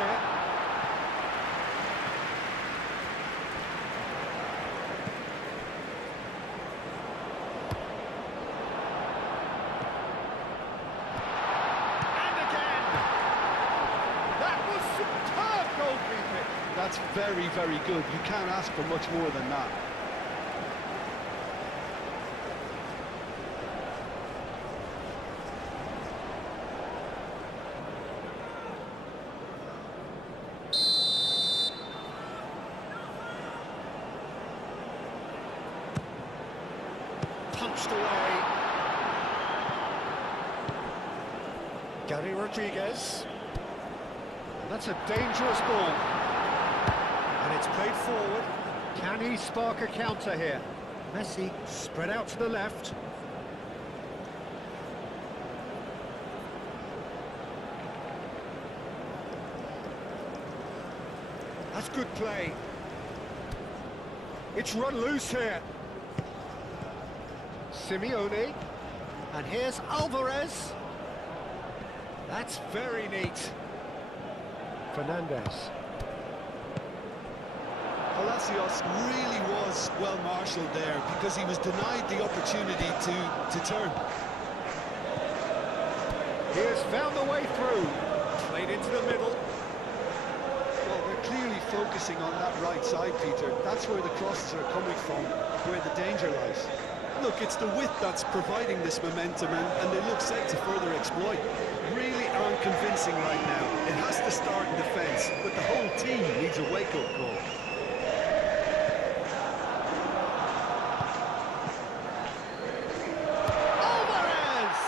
And again! That was superb goalkeeping! That's very, very good. You can't ask for much more than that. Punched away. Gary Rodriguez. And that's a dangerous ball. And it's played forward. Can he spark a counter here? Messi spread out to the left. That's good play. It's run loose here. Simeone, and here's Alvarez. That's very neat. Fernandez. Palacios really was well marshalled there because he was denied the opportunity to turn. He has found the way through. Played into the middle. Well, they're clearly focusing on that right side, Peter. That's where the crosses are coming from, where the danger lies. Look, it's the width that's providing this momentum, and they look set to further exploit. Really aren't convincing right now. It has to start in defence, but the whole team needs a wake-up call. Alvarez!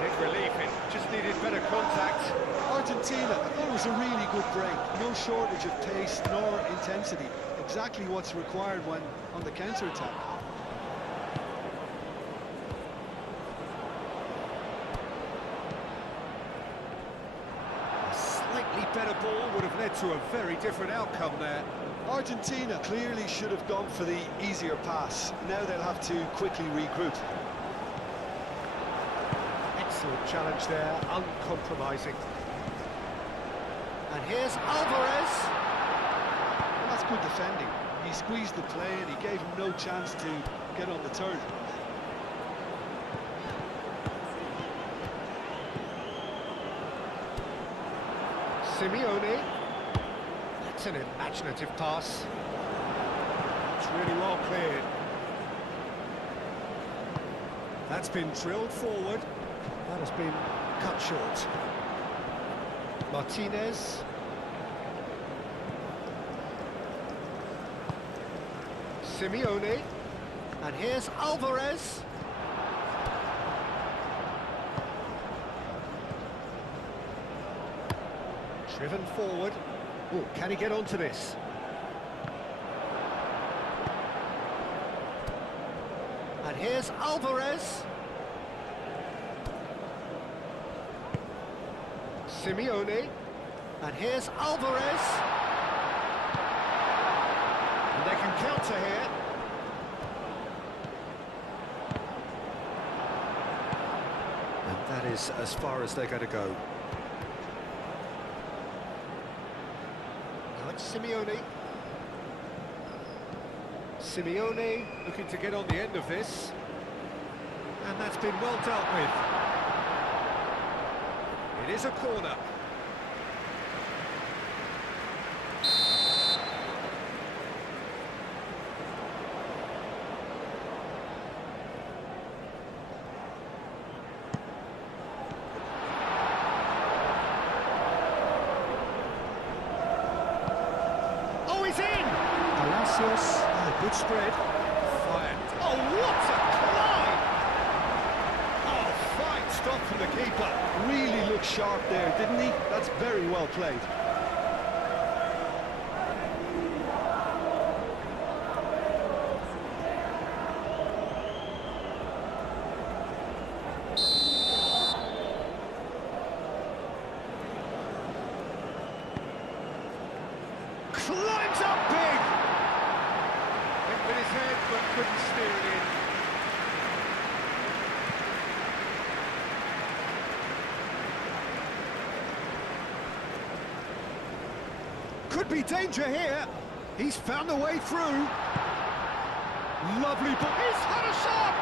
Big relief, it just needed better contact. Argentina, I thought it was a really good break. No shortage of pace nor intensity. Exactly what's required when on the counter-attack. Better ball would have led to a very different outcome there. Argentina clearly should have gone for the easier pass. Now they'll have to quickly regroup. Excellent challenge there, uncompromising. And here's Alvarez. Well, that's good defending. He squeezed the play and he gave him no chance to get on the turn. Simeone. That's an imaginative pass. It's really well cleared. That's been drilled forward. That has been cut short. Martinez. Simeone. And here's Alvarez. Driven forward. Oh, can he get onto this? And here's Alvarez. Simeone. And here's Alvarez. And they can counter here. And that is as far as they're going to go. Simeone. Simeone looking to get on the end of this. And that's been well dealt with. It is a corner. Good spread. Fired. Oh, what a climb! Oh, fine stop from the keeper. Really looked sharp there, didn't he? That's very well played. Climbs up big! With his head, but couldn't steer it in. could be danger here. He's found a way through. Lovely ball. He's had a shot!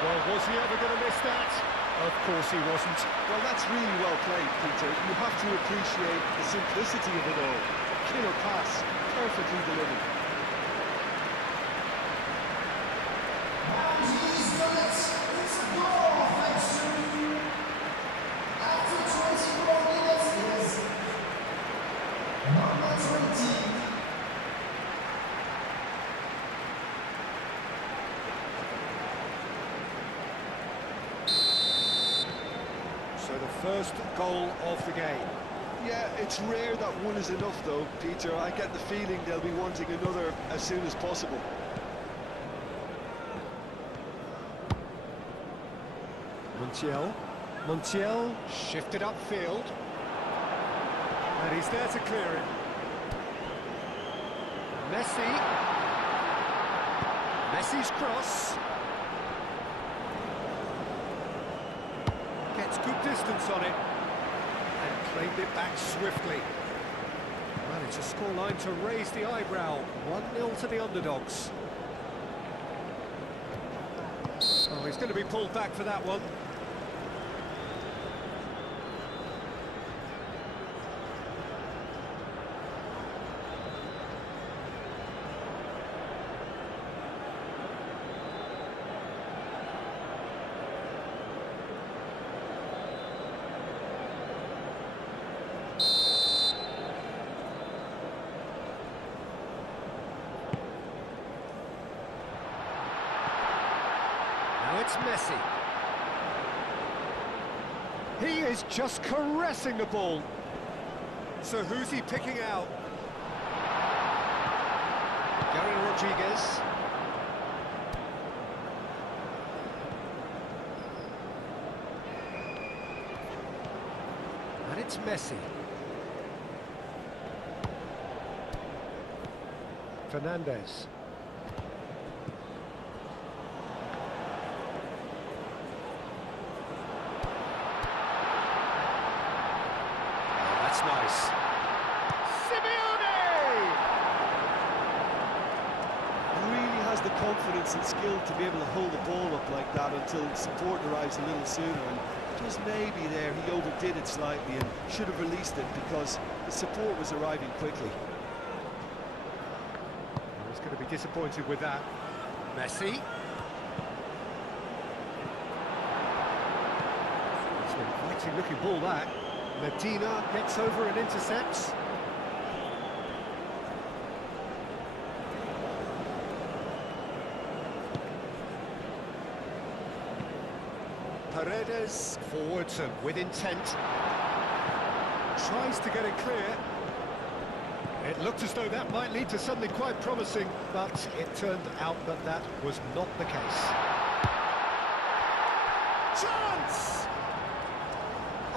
Well, was he ever going to miss that? Of course he wasn't. Well, that's really well played, Peter. You have to appreciate the simplicity of it all. Killer pass, perfectly delivered. And he's done it! It's a goal, thanks to after 24 minutes is number 20. So the first goal of the game. Yeah, it's rare that one is enough, though, Peter. I get the feeling they'll be wanting another as soon as possible. Montiel shifted upfield. And he's there to clear it. Messi's cross. Gets good distance on it. And claimed it back swiftly. Managed a scoreline to raise the eyebrow. 1-0 to the underdogs. Oh, he's going to be pulled back for that one. Now it's Messi. He is just caressing the ball. So who's he picking out? Gary Rodriguez. And it's Messi. Fernandez. That's nice. Simeone! Really has the confidence and skill to be able to hold the ball up like that until support arrives a little sooner. And just maybe there he overdid it slightly and should have released it because the support was arriving quickly. He's going to be disappointed with that. Messi. It's an inviting looking ball that. Medina gets over and intercepts. Paredes forwards and with intent. Tries to get it clear. It looked as though that might lead to something quite promising, but it turned out that that was not the case. Chance!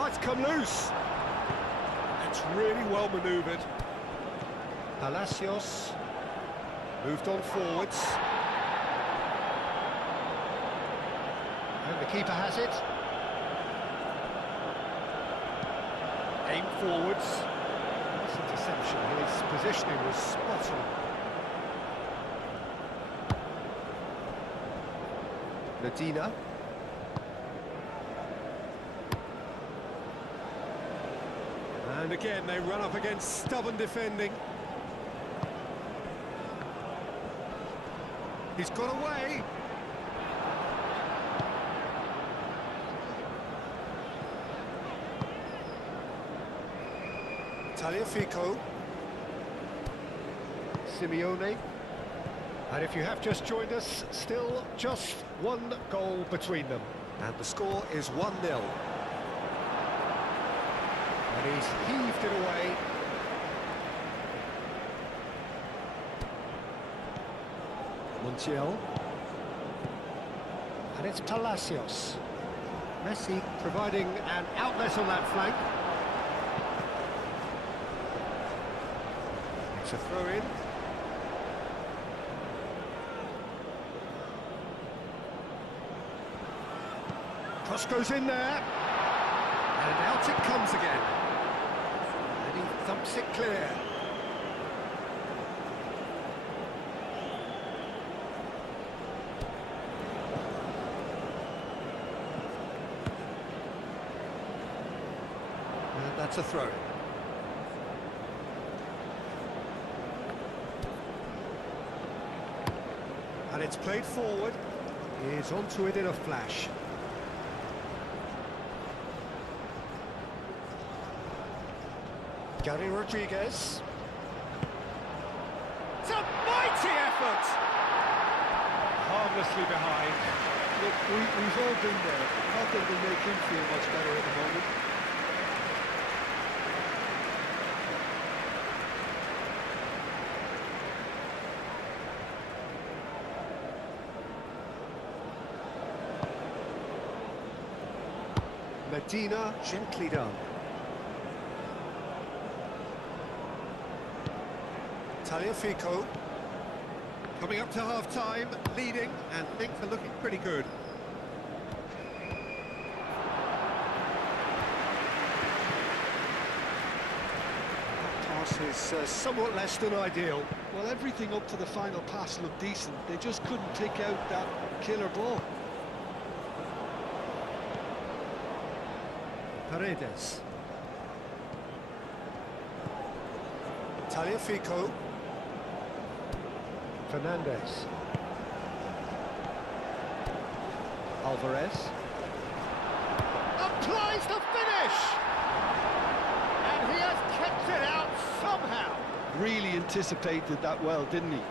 Oh, it's come loose. It's really well manoeuvred. Palacios moved on forwards. And the keeper has it. Aim forwards. Nice interception. His positioning was spot on. Medina. And again, they run up against stubborn defending. He's got away. Tagliafico. Simeone. And if you have just joined us, still just one goal between them. And the score is 1-0. And he's heaved it away. Montiel. And it's Palacios. Messi providing an outlet on that flank. It's a throw-in. Cross goes in there. And out it comes again. And he thumps it clear. And that's a throw. And it's played forward. He's onto it in a flash. Gary Rodriguez. It's a mighty effort! Harmlessly behind. Look, we've all been there. Not that it'll make him feel much better at the moment. Medina, gently done. Tagliafico. Coming up to half-time, leading, and things are looking pretty good. That pass is somewhat less than ideal. Well, everything up to the final pass looked decent. They just couldn't take out that killer ball. Paredes. Tagliafico. Fernandez. Alvarez. Applies the finish! And he has kept it out somehow. Really anticipated that well, didn't he?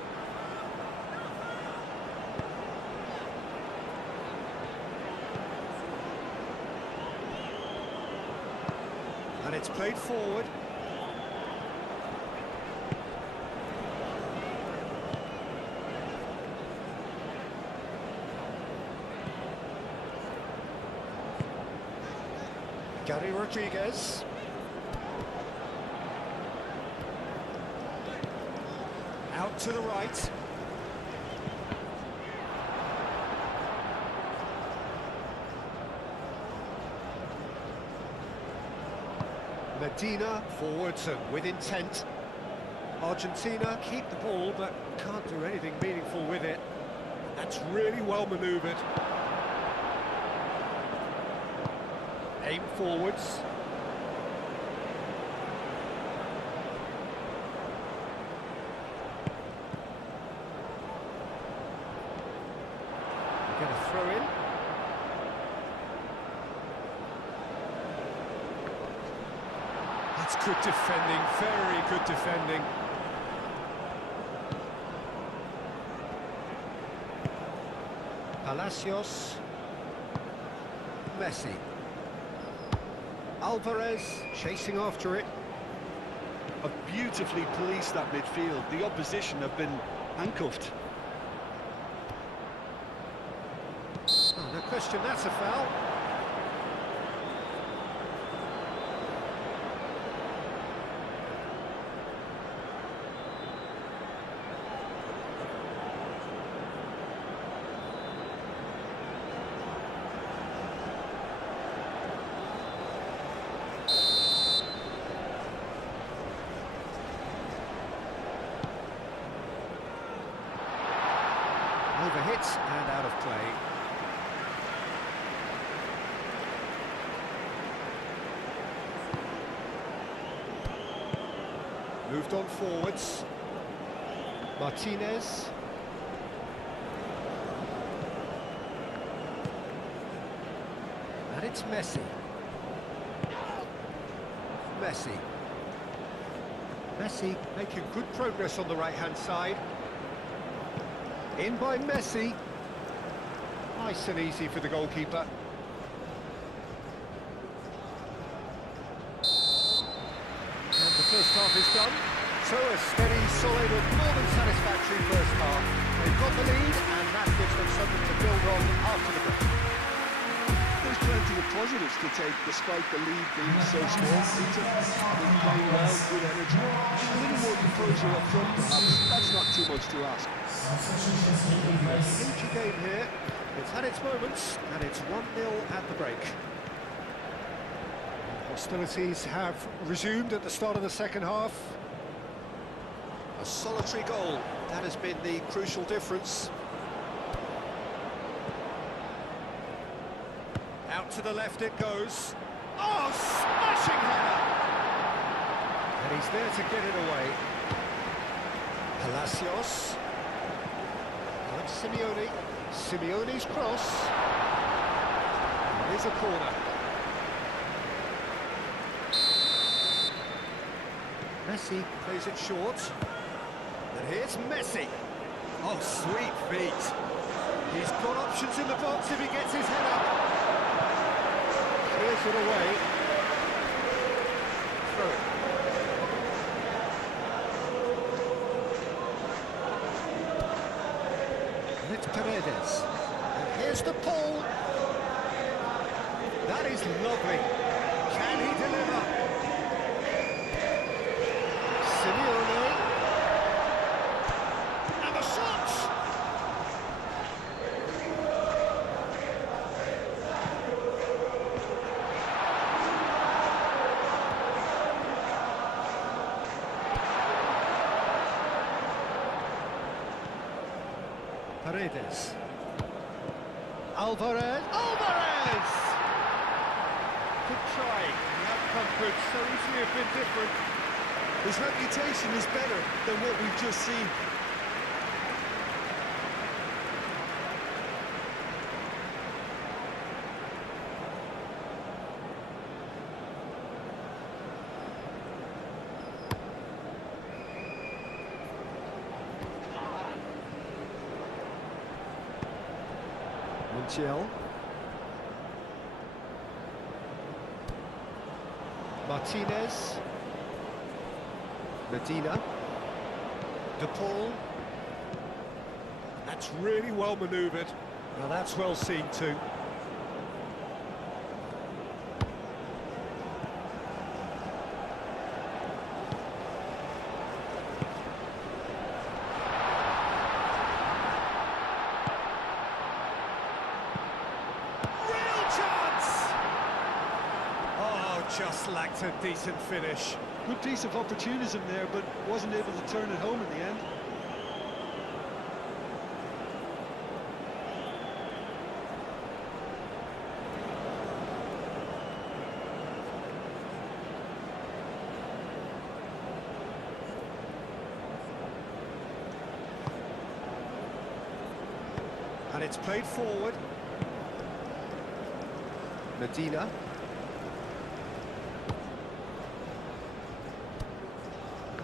And it's played forward. Gary Rodriguez. Out to the right. Medina forwards and with intent. Argentina keep the ball but can't do anything meaningful with it. That's really well manoeuvred. Aim forwards. Get a throw in. That's good defending, very good defending. Palacios. Messi. Alvarez chasing after it. Have beautifully policed that midfield. The opposition have been handcuffed. Oh, no question, that's a foul. Overhit and out of play. Moved on forwards. Martinez. And it's Messi. Messi making good progress on the right-hand side. In by Messi. Nice and easy for the goalkeeper. And the first half is done. So a steady, solid and more than satisfactory first half. They've got the lead and that gives them something to build on after the break. There's plenty of positives to take despite the lead being so small. Peter, been playing well, good energy. A little more composure up front perhaps. That's not too much to ask. Huge game here. It's had its moments, and it's 1-0 at the break. Hostilities have resumed at the start of the second half. A solitary goal, that has been the crucial difference. Out to the left it goes. Oh, smashing header! And he's there to get it away. Palacios. Now it's Simeone. Simeone's cross. And here's a corner. Messi plays it short. And here's Messi. Oh, sweet feet. He's got options in the box if he gets his head up. Clears it away. Throw it. And it's Paredes. And here's the pull. That is lovely. Can he deliver? Simeone. And the shot! Paredes. Alvarez. Alvarez! Good try. The outcome could so easily have been different. His reputation is better than what we've just seen. Montiel. Martinez. Medina. De Paul. That's really well manoeuvred. Now that's well seen too. Real chance! Oh, just lacked a decent finish. Good piece of opportunism there, but wasn't able to turn it home in the end. And it's played forward. Medina.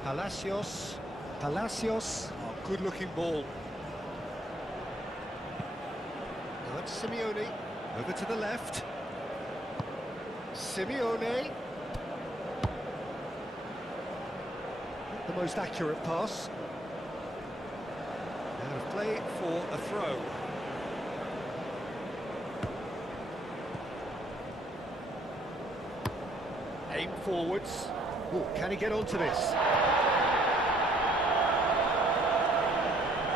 Palacios. Palacios. Oh, good-looking ball. Now it's Simeone. Over to the left. Simeone. Not the most accurate pass. Out of play for a throw. Aim forwards. Oh, can he get onto this?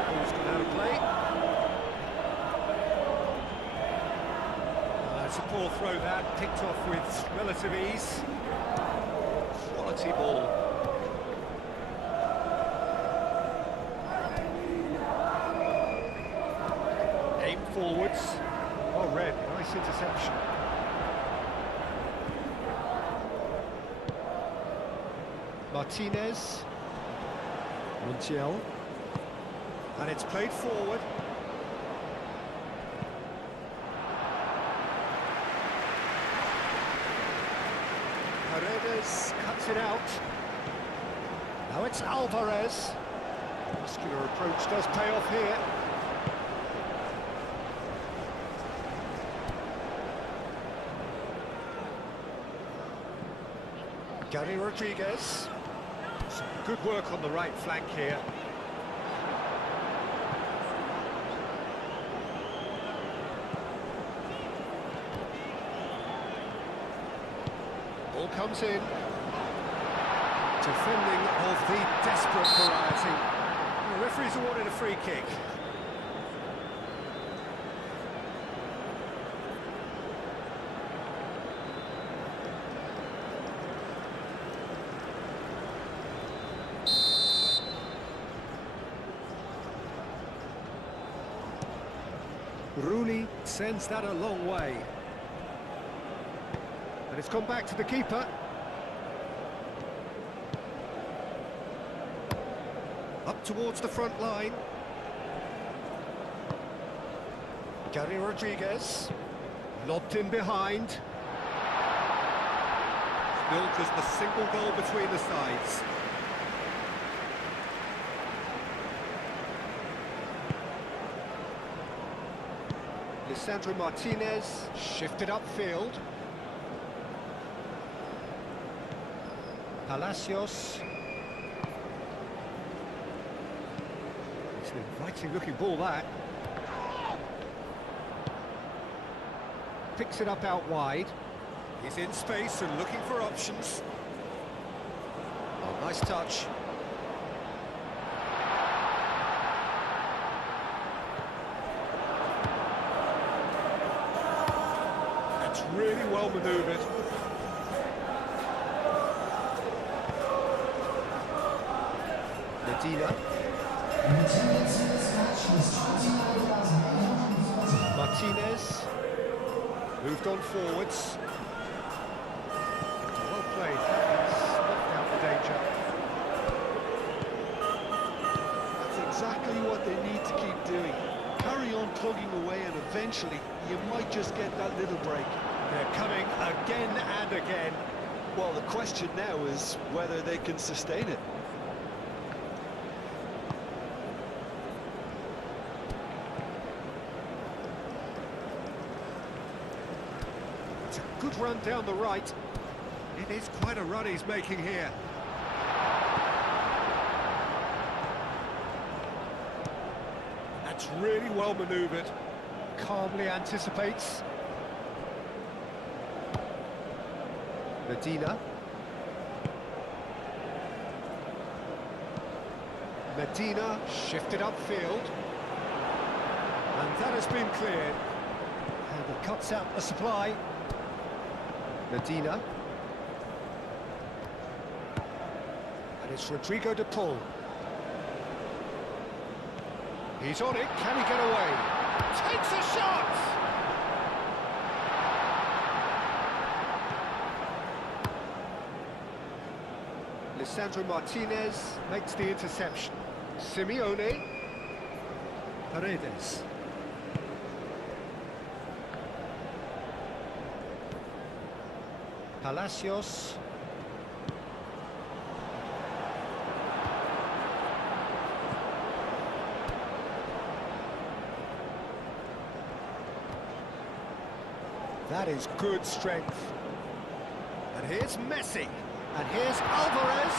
Ball's gone out of play. It's a poor throw that, picked off with relative ease. Quality ball. Aim forwards. Oh, red, nice interception. Martinez. Montiel. And it's played forward. Paredes cuts it out. Now it's Alvarez. Muscular approach does pay off here. Gary Rodriguez. Some good work on the right flank here. Ball comes in. Defending of the desperate variety. The referee's awarded a free kick. Rooney sends that a long way. And it's come back to the keeper. Up towards the front line. Gary Rodriguez. Lobbed in behind. Still just a single goal between the sides. Lisandro Martinez shifted upfield. Palacios. It's an inviting looking ball, that. Picks it up out wide. He's in space and looking for options. Oh, nice touch. That's really well manoeuvred. Medina. And attendance in this match was 29,840. Martinez. Moved on forwards. Well played. Snuffed out the danger. That's exactly what they need to keep doing. Carry on plugging away, and eventually you might just get that little break. They're coming again and again. Well, the question now is whether they can sustain it. It's a good run down the right. It is quite a run he's making here. That's really well manoeuvred. Calmly anticipates. Medina. Medina shifted upfield. And that has been cleared. And he cuts out the supply. Medina. And it's Rodrigo de Paul. He's on it. Can he get away? Takes a shot! Lisandro Martinez makes the interception. Simeone. Paredes. Palacios. That is good strength. And here's Messi. And here's Alvarez.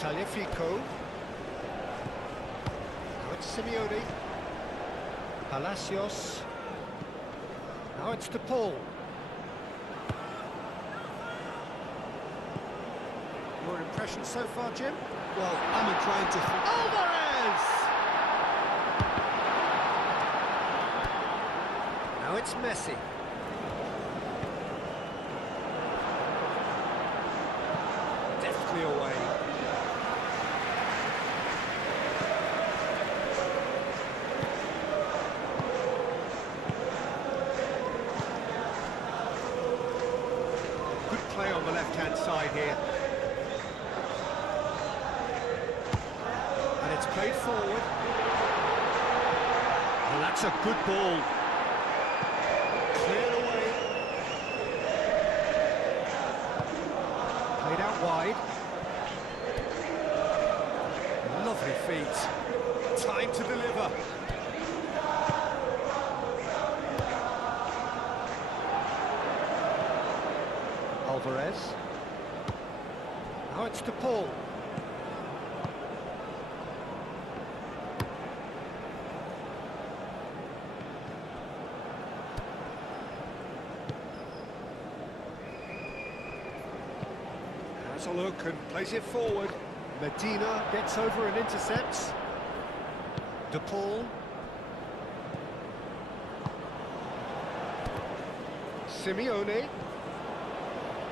Taliafico. Now it's Simeone. Palacios. Now it's De Paul. Your impression so far, Jim? Well, I'm inclined to... Alvarez! Now it's Messi. Deftly away. Good play on the left-hand side here. And it's played forward. Well, that's a good ball. Cleared away. Played out wide. Lovely feet. Time to deliver. Alvarez. Now it's De Paul. Has a look and plays it forward. Medina gets over and intercepts. De Paul. Simeone.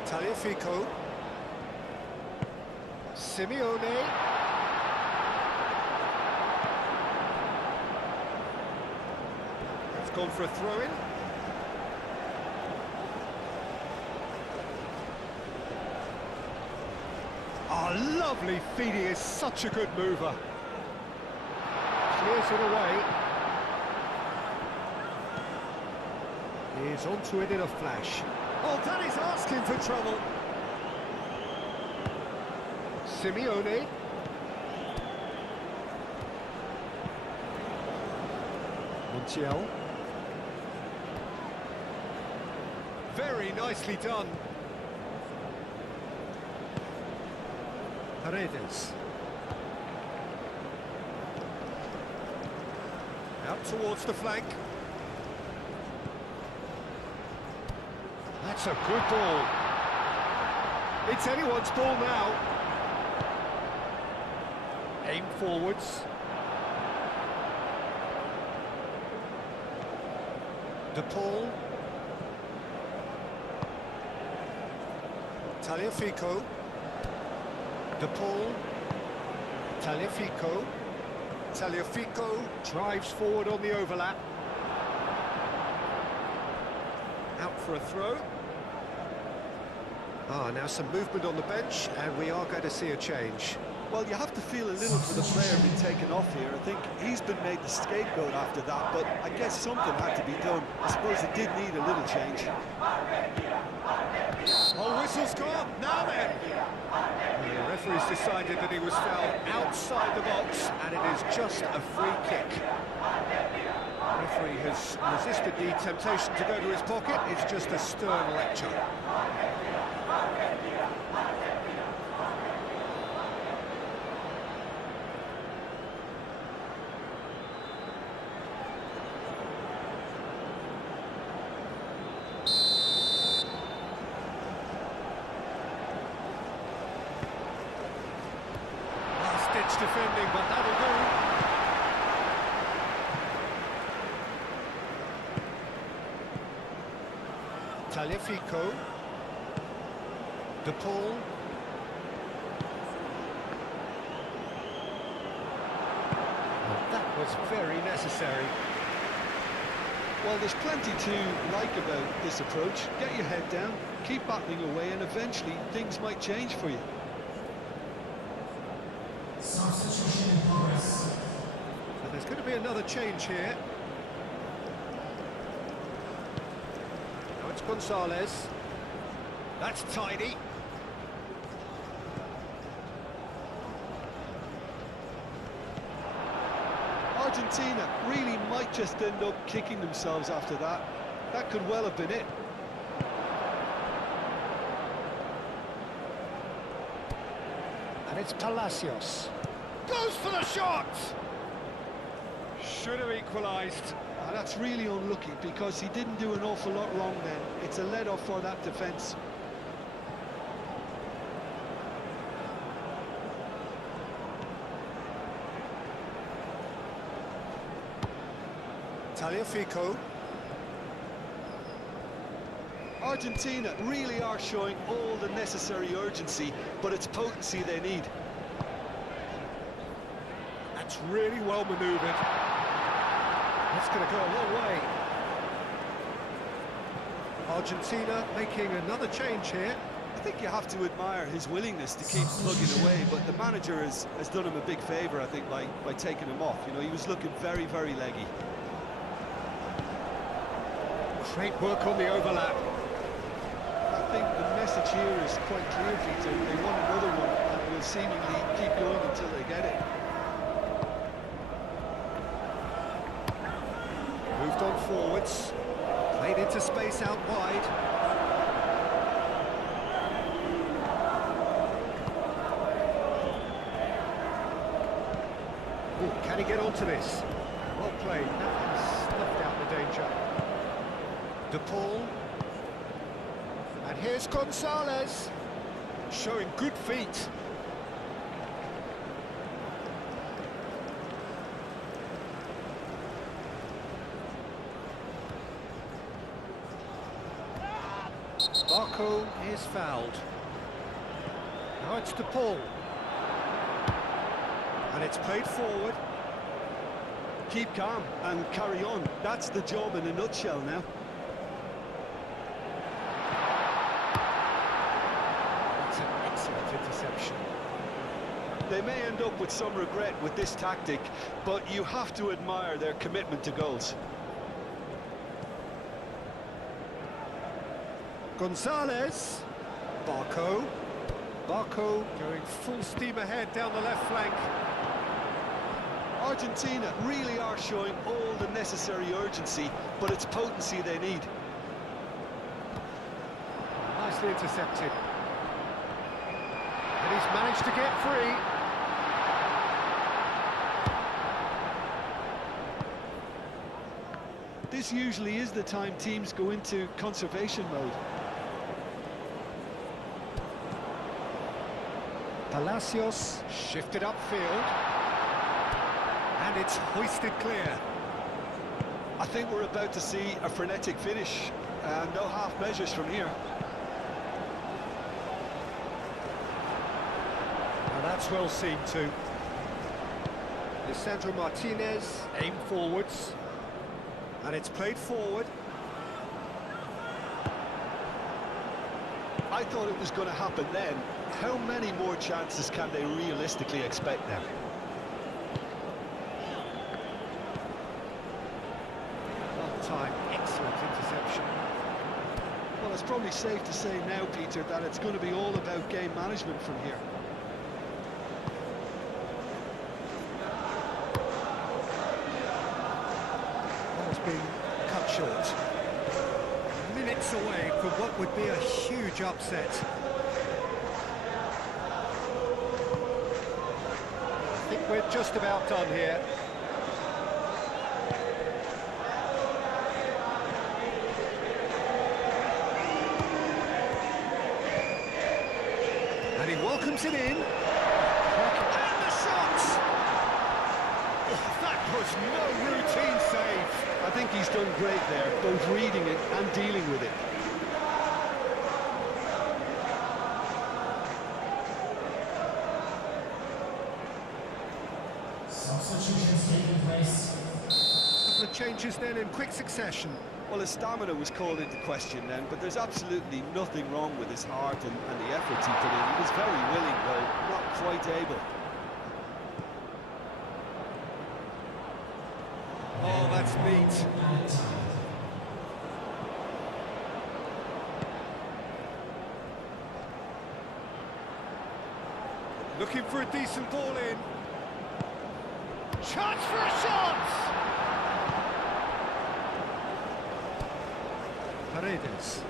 Taliafico. Simeone. It's gone for a throw-in. Oh, lovely feed. He is such a good mover. Clears it away. He's onto it in a flash. Oh, that is asking for trouble. Simeone. Montiel. Very nicely done. Paredes. Out towards the flank. That's a good ball. It's anyone's ball now. Aim forwards. De Paul. Tagliafico. De Paul. Tagliafico. Tagliafico drives forward on the overlap. Out for a throw. Now some movement on the bench, and we are going to see a change. Well, you have to feel a little for the player being taken off here. I think he's been made the scapegoat after that, but I guess something had to be done. I suppose it did need a little change. Oh, whistle's gone. Now then. The referee's decided that he was fouled outside the box, and it is just a free kick. The referee has resisted the temptation to go to his pocket. It's just a stern lecture. Last-ditch defending, but that'll do. Tagliafico. De Paul. That was very necessary. Well, there's plenty to like about this approach. Get your head down, keep battling away, and eventually things might change for you. Substitution in progress. And there's going to be another change here. Now it's Gonzalez. That's tidy. Argentina really might just end up kicking themselves after that. That could well have been it. And it's Palacios. Goes for the shot! Should have equalised. And that's really unlucky because he didn't do an awful lot wrong then. It's a let-off for that defence. Tagliafico. Argentina really are showing all the necessary urgency, but it's potency they need. That's really well manoeuvred. That's going to go a long way. Argentina making another change here. I think you have to admire his willingness to keep plugging away, but the manager has done him a big favour, I think, by taking him off. You know, he was looking very, very leggy. Great work on the overlap. I think the message here is quite clear, Peter. They want another one, and will seemingly keep going until they get it. Moved on forwards. Played into space out wide. Ooh, can he get onto this? Well played. That has snuffed out the danger. De Paul. And here's Gonzalez. Showing good feet. Barco is fouled. Now it's De Paul. And it's played forward. Keep calm and carry on. That's the job in a nutshell now. That's an excellent interception. They may end up with some regret with this tactic, but you have to admire their commitment to goals. Gonzalez. Barco going full steam ahead down the left flank. Argentina really are showing all the necessary urgency, but it's potency they need. Nicely intercepted. And he's managed to get free. This usually is the time teams go into conservation mode. Palacios shifted upfield. And it's hoisted clear. I think we're about to see a frenetic finish, and no half measures from here. Now that's well seen too. Lisandro Martinez aimed forwards. And it's played forward. I thought it was going to happen then. How many more chances can they realistically expect now? One time, excellent interception. Well, it's probably safe to say now, Peter, that it's going to be all about game management from here. Ball's been cut short. Minutes away from what would be a huge upset. I think we're just about done here. And he welcomes it in. And the shot! Oh, that was no routine save. I think he's done great there, both reading it and dealing with it. Substitutions taking place. Couple of changes then in quick succession. Well, his stamina was called into question then, but there's absolutely nothing wrong with his heart and the efforts he put in. He was very willing, though not quite able. Oh, that's neat. Looking for a decent ball in. Chance for a shot! Paredes.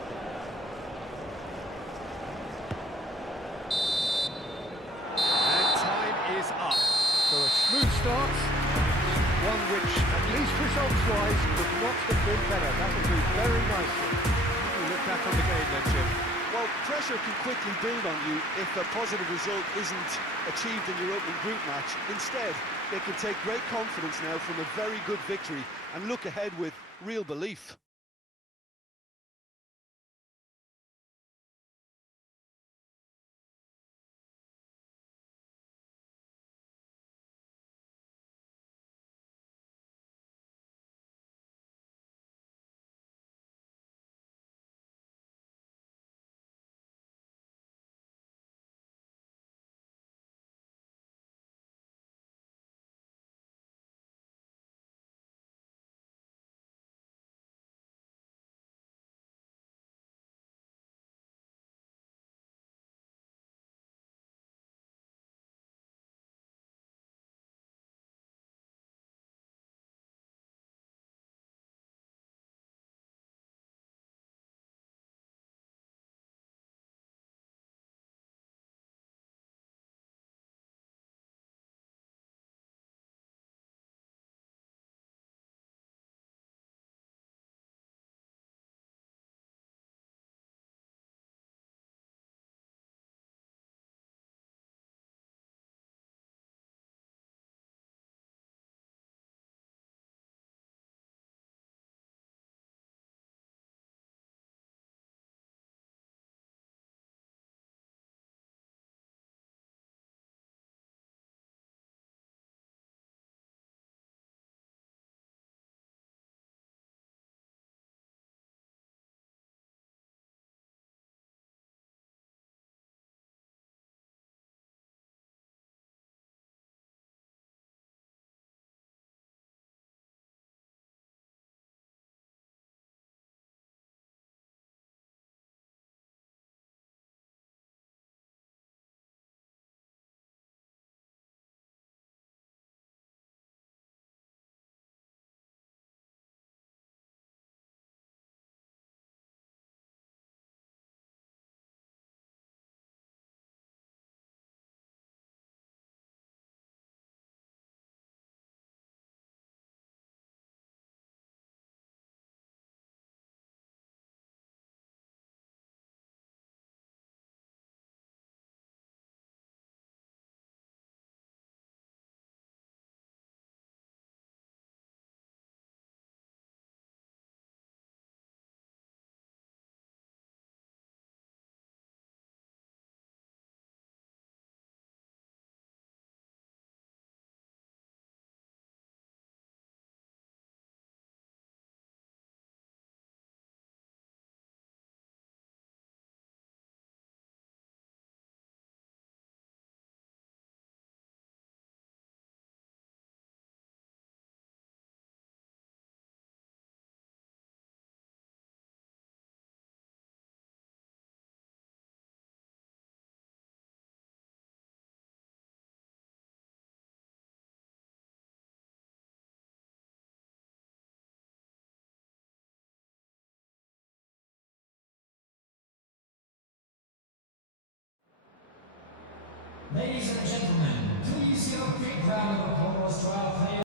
And time is up. So a smooth start, one which, at least results-wise, could not have been better. That will do very nicely. You look back on the game then, Jim. Well, pressure can quickly build on you if a positive result isn't achieved in your opening group match. Instead, they can take great confidence now from a very good victory and look ahead with real belief. Ladies and gentlemen, please give a big round of applause to our players.